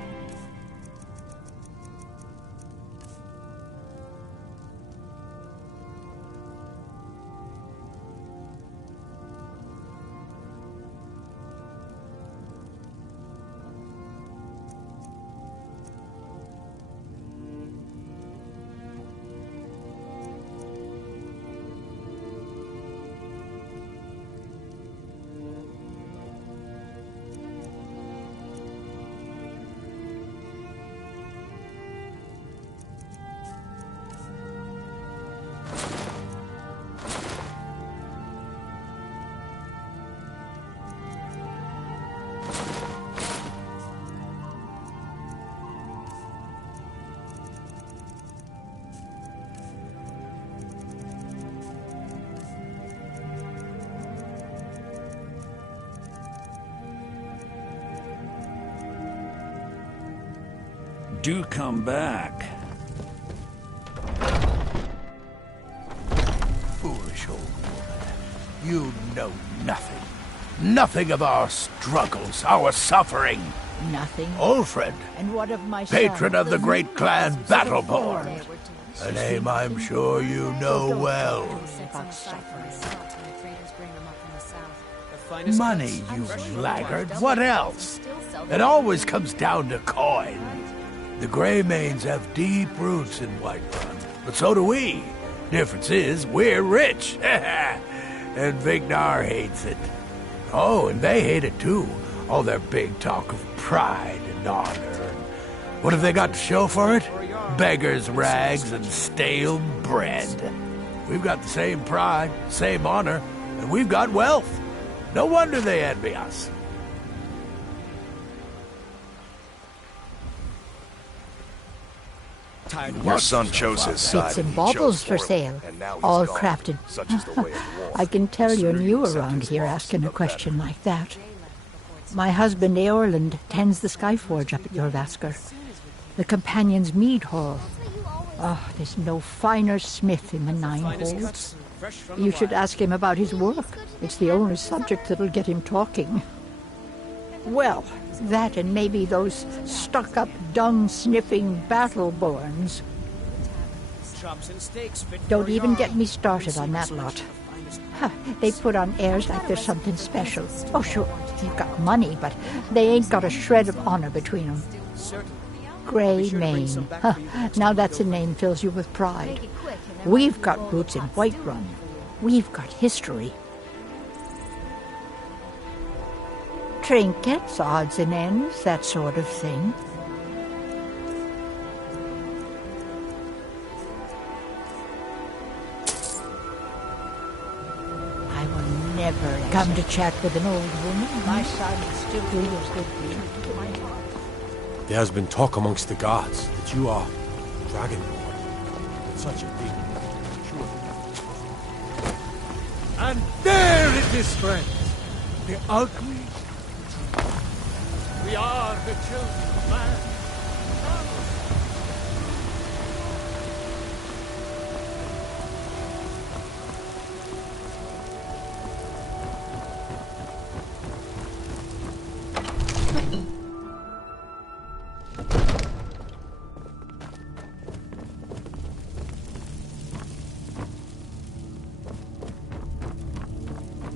Do come back. Foolish old woman. You know nothing. Nothing of our struggles, our suffering. Nothing. Old friend. And what of my Patron son? of the great clan Battleborn. A name I'm sure you know well. Money, you laggard. What else? It always comes down to coin. The Greymanes have deep roots in Whiterun, but so do we. Difference is, we're rich. And Vignar hates it. Oh, and they hate it too. All their big talk of pride and honor. What have they got to show for it? Beggars' rags and stale bread. We've got the same pride, same honor, and we've got wealth. No wonder they envy us. Your son chose his side. Bits and he baubles chose for it, sale, and now he's all gone. crafted. Such is the way of war. I can tell you're new around here asking a question like that. My husband Eorland tends the Skyforge up at your Vasker. The Companion's Mead Hall. Oh, there's no finer smith in the Nine Holds. You should ask him about his work. It's the only subject that'll get him talking. Well, that and maybe those stuck-up, dung-sniffing Battleborns. Don't even get me started on that lot. They put on airs like there's something special. Oh, sure, they've got money, but they ain't got a shred of honor between them. Greymane. Now that's a name fills you with pride. We've got roots in Whiterun. We've got history. Trinkets, odds and ends, that sort of thing. I will never come to chat with an old woman. My son is still doing as good to my heart. There has been talk amongst the guards that you are Dragonborn. It's such a big... And there it is, friends. The ugly. We are the children of man.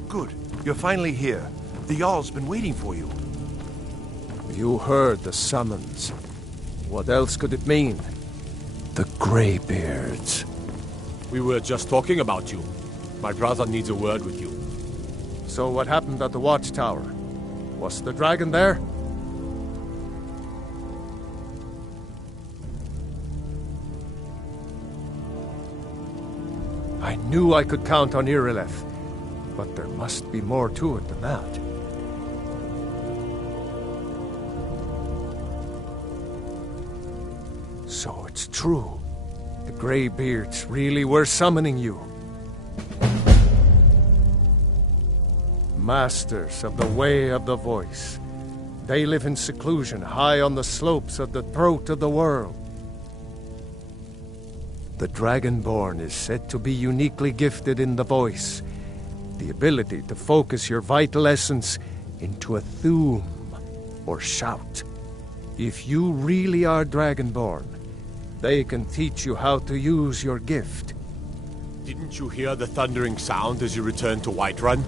Good. You're finally here. The Jarl's been waiting for you. You heard the summons. What else could it mean? The Greybeards. We were just talking about you. My brother needs a word with you. So what happened at the watchtower? Was the dragon there? I knew I could count on Irileth, but there must be more to it than that. So it's true. The Greybeards really were summoning you. Masters of the Way of the Voice. They live in seclusion high on the slopes of the throat of the world. The Dragonborn is said to be uniquely gifted in the voice, the ability to focus your vital essence into a thum, or shout. If you really are Dragonborn, they can teach you how to use your gift. Didn't you hear the thundering sound as you returned to Whiterun?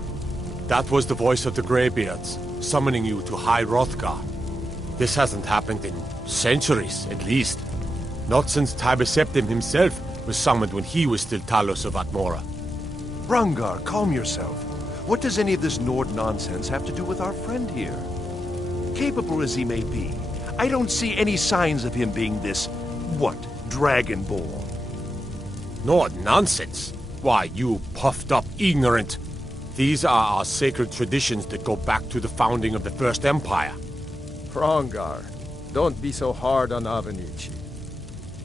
That was the voice of the Greybeards, summoning you to High Hrothgar. This hasn't happened in centuries, at least. Not since Tibeseptim himself was summoned when he was still Talos of Atmora. Brungar, calm yourself. What does any of this Nord nonsense have to do with our friend here? Capable as he may be, I don't see any signs of him being this, Dragonborn? Nord nonsense? Why, you puffed up ignorant. These are our sacred traditions that go back to the founding of the First Empire. Frongar, don't be so hard on Avenici.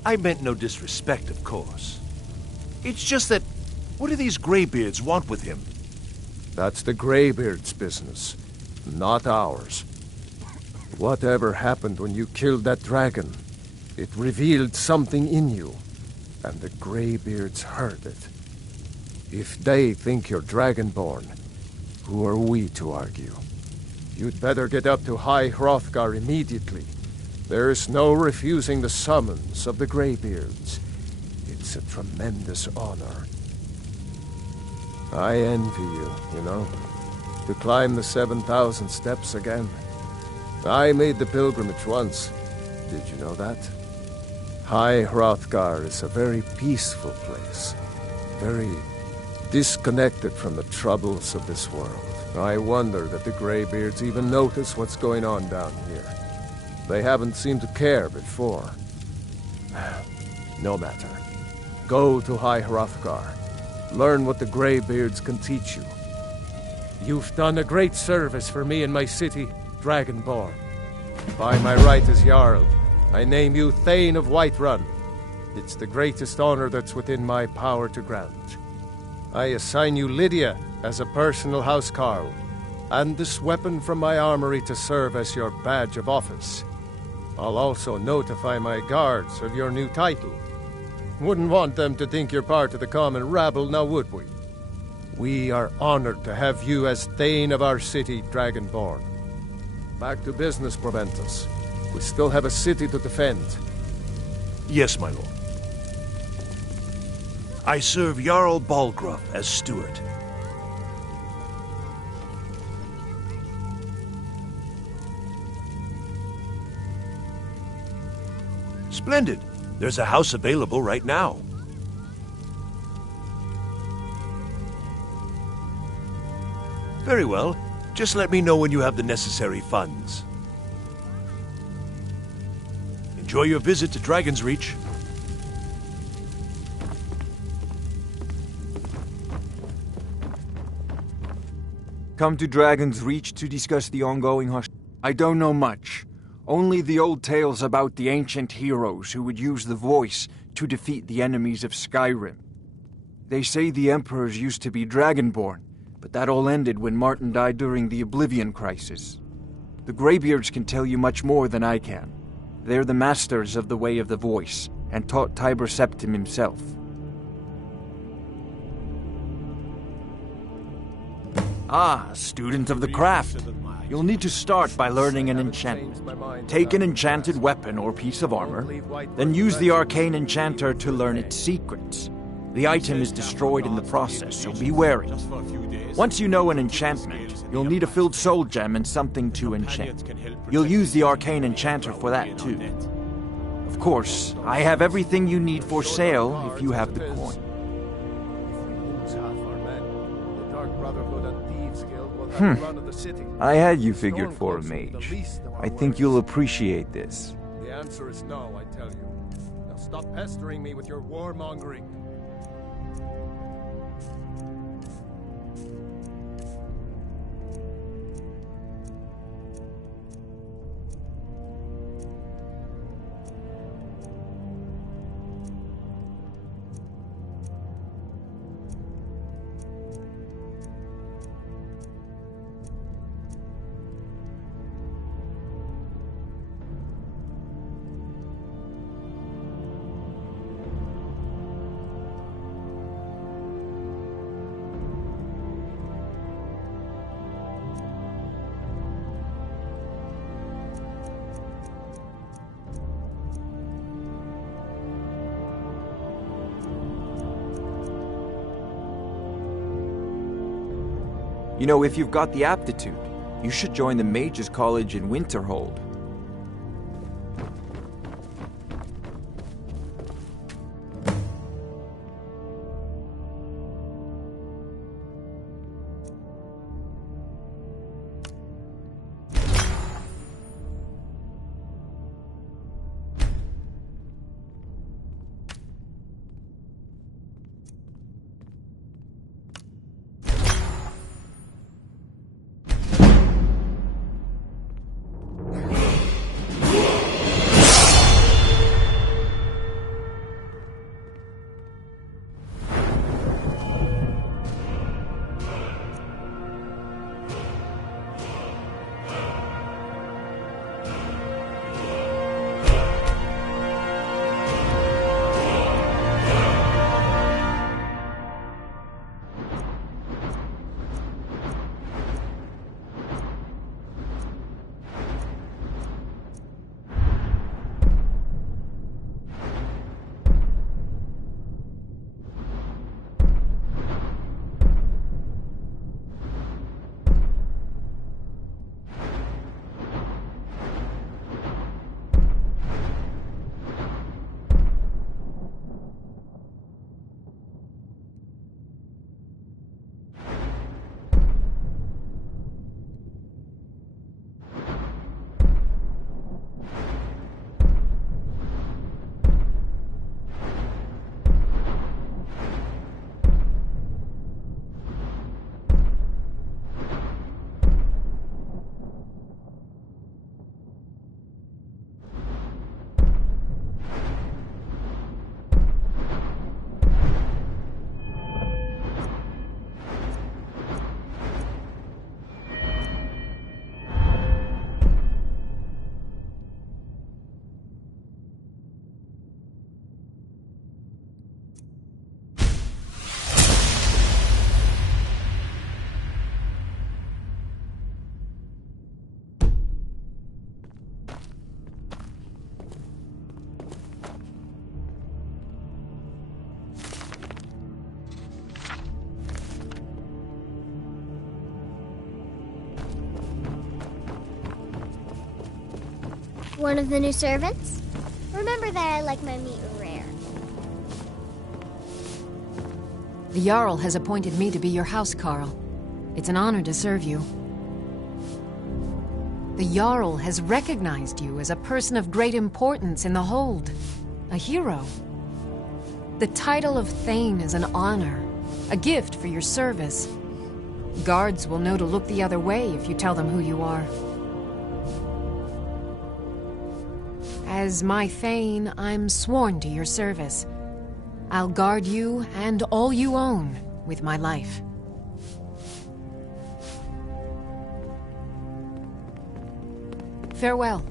I meant no disrespect, of course. It's just that, what do these Greybeards want with him? That's the Greybeards' business, not ours. Whatever happened when you killed that dragon, it revealed something in you, and the Greybeards heard it. If they think you're Dragonborn, who are we to argue? You'd better get up to High Hrothgar immediately. There's no refusing the summons of the Greybeards. It's a tremendous honor. I envy you, you know, to climb the 7,000 steps again. I made the pilgrimage once. Did you know that? High Hrothgar is a very peaceful place. Very disconnected from the troubles of this world. I wonder that the Greybeards even notice what's going on down here. They haven't seemed to care before. No matter. Go to High Hrothgar. Learn what the Greybeards can teach you. You've done a great service for me and my city, Dragonborn. By my right as Jarl, I name you Thane of Whiterun. It's the greatest honor that's within my power to grant. I assign you Lydia as a personal housecarl, and this weapon from my armory to serve as your badge of office. I'll also notify my guards of your new title. Wouldn't want them to think you're part of the common rabble, now would we? We are honored to have you as Thane of our city, Dragonborn. Back to business, Proventus. We still have a city to defend. Yes, my lord. I serve Jarl Balgruuf as steward. Splendid. There's a house available right now. Very well. Just let me know when you have the necessary funds. Enjoy your visit to Dragon's Reach. Come to Dragon's Reach to discuss the ongoing I don't know much. Only the old tales about the ancient heroes who would use the voice to defeat the enemies of Skyrim. They say the emperors used to be Dragonborn, but that all ended when Martin died during the Oblivion Crisis. The Greybeards can tell you much more than I can. They're the masters of the way of the voice, and taught Tiber Septim himself. Ah, student of the craft. You'll need to start by learning an enchantment. Take an enchanted weapon or piece of armor, then use the arcane enchanter to learn its secrets. The item is destroyed in the process, so be wary. Once you know an enchantment, you'll need a filled soul gem and something to enchant. You'll use the arcane enchanter for that too. Of course, I have everything you need for sale if you have the coin. I had you figured for a mage. I think you'll appreciate this. The answer is no, I tell you. Now stop pestering me with your warmongering. You know, if you've got the aptitude, you should join the Mages College in Winterhold. One of the new servants? Remember that I like my meat rare. The Jarl has appointed me to be your housecarl. It's an honor to serve you. The Jarl has recognized you as a person of great importance in the Hold. A hero. The title of Thane is an honor, a gift for your service. Guards will know to look the other way if you tell them who you are. As my Thane, I'm sworn to your service. I'll guard you and all you own with my life. Farewell.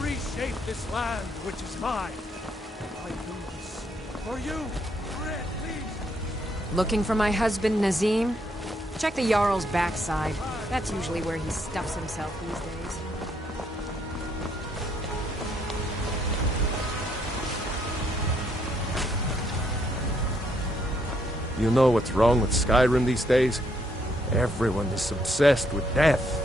Reshape this land, which is mine. I do this for you. Red, please. Looking for my husband, Nazim? Check the Jarl's backside. That's usually where he stuffs himself these days. You know what's wrong with Skyrim these days? Everyone is obsessed with death.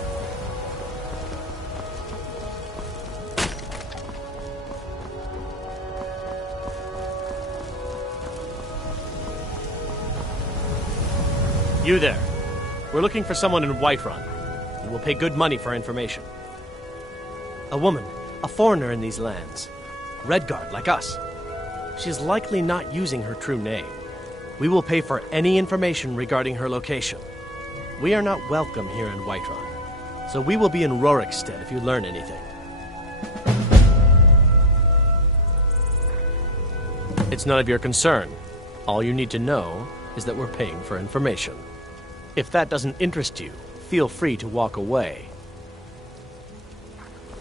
You there. We're looking for someone in Whiterun. We will pay good money for information. A woman, a foreigner in these lands. Redguard, like us. She's likely not using her true name. We will pay for any information regarding her location. We are not welcome here in Whiterun, so we will be in Rorikstead if you learn anything. It's none of your concern. All you need to know is that we're paying for information. If that doesn't interest you, feel free to walk away.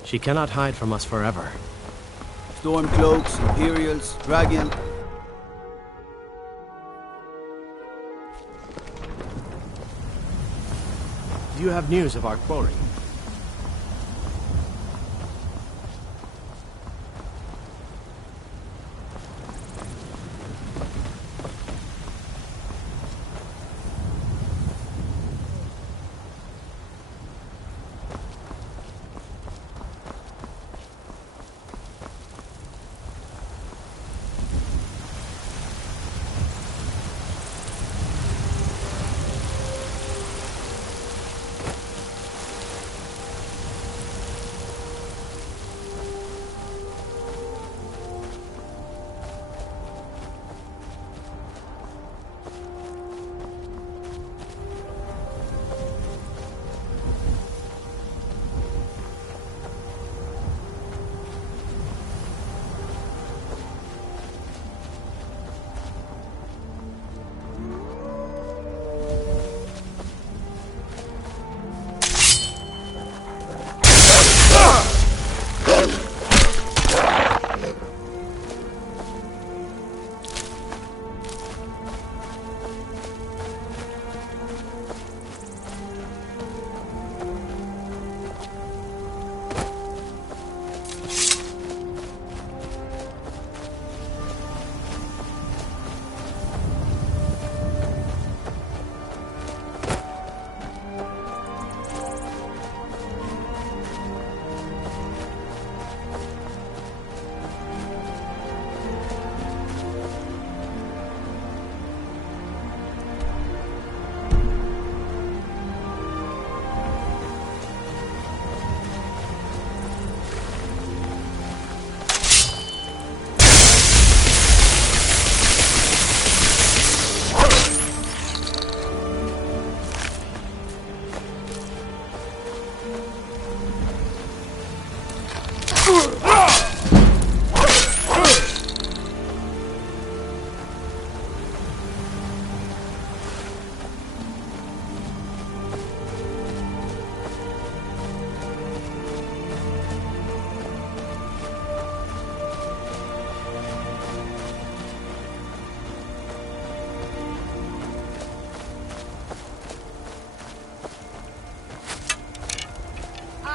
She cannot hide from us forever. Stormcloaks, Imperials, Dragon. Do you have news of our quarry?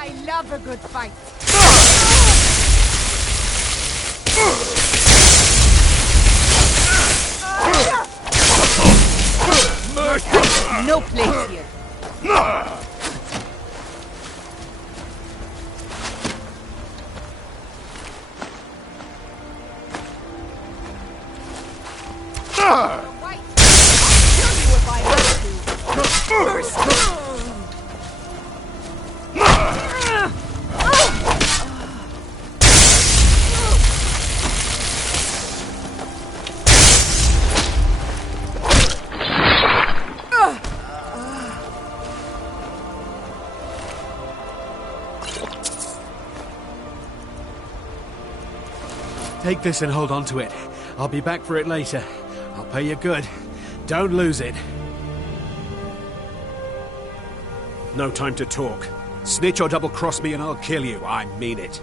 I love a good fight. No place here. Take this and hold on to it. I'll be back for it later. I'll pay you good. Don't lose it. No time to talk. Snitch or double-cross me and I'll kill you. I mean it.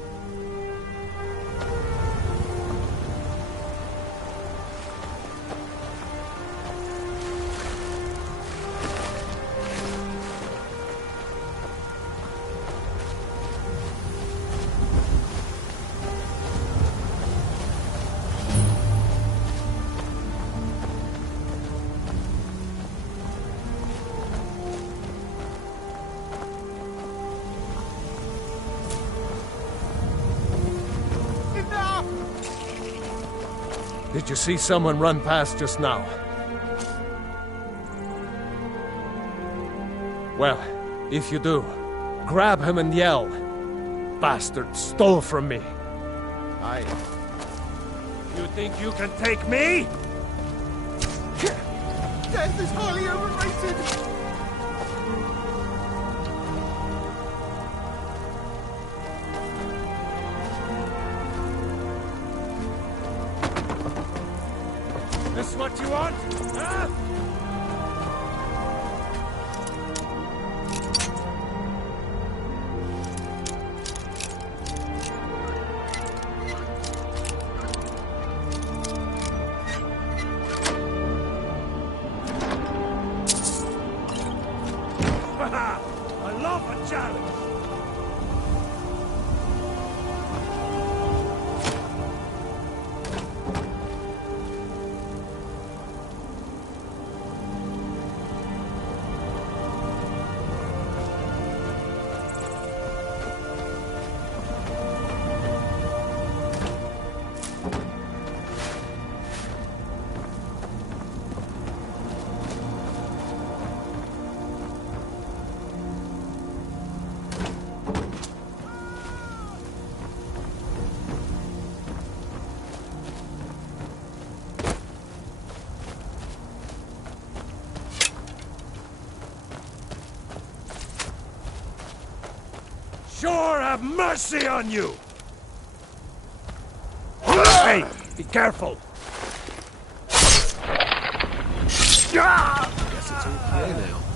Did you see someone run past just now? Well, if you do, grab him and yell. Bastard stole from me. You think you can take me? Death is highly overrated! This what you want? Huh? I love a challenge! Sure have mercy on you! Hey, be careful! Guess it's all clear now.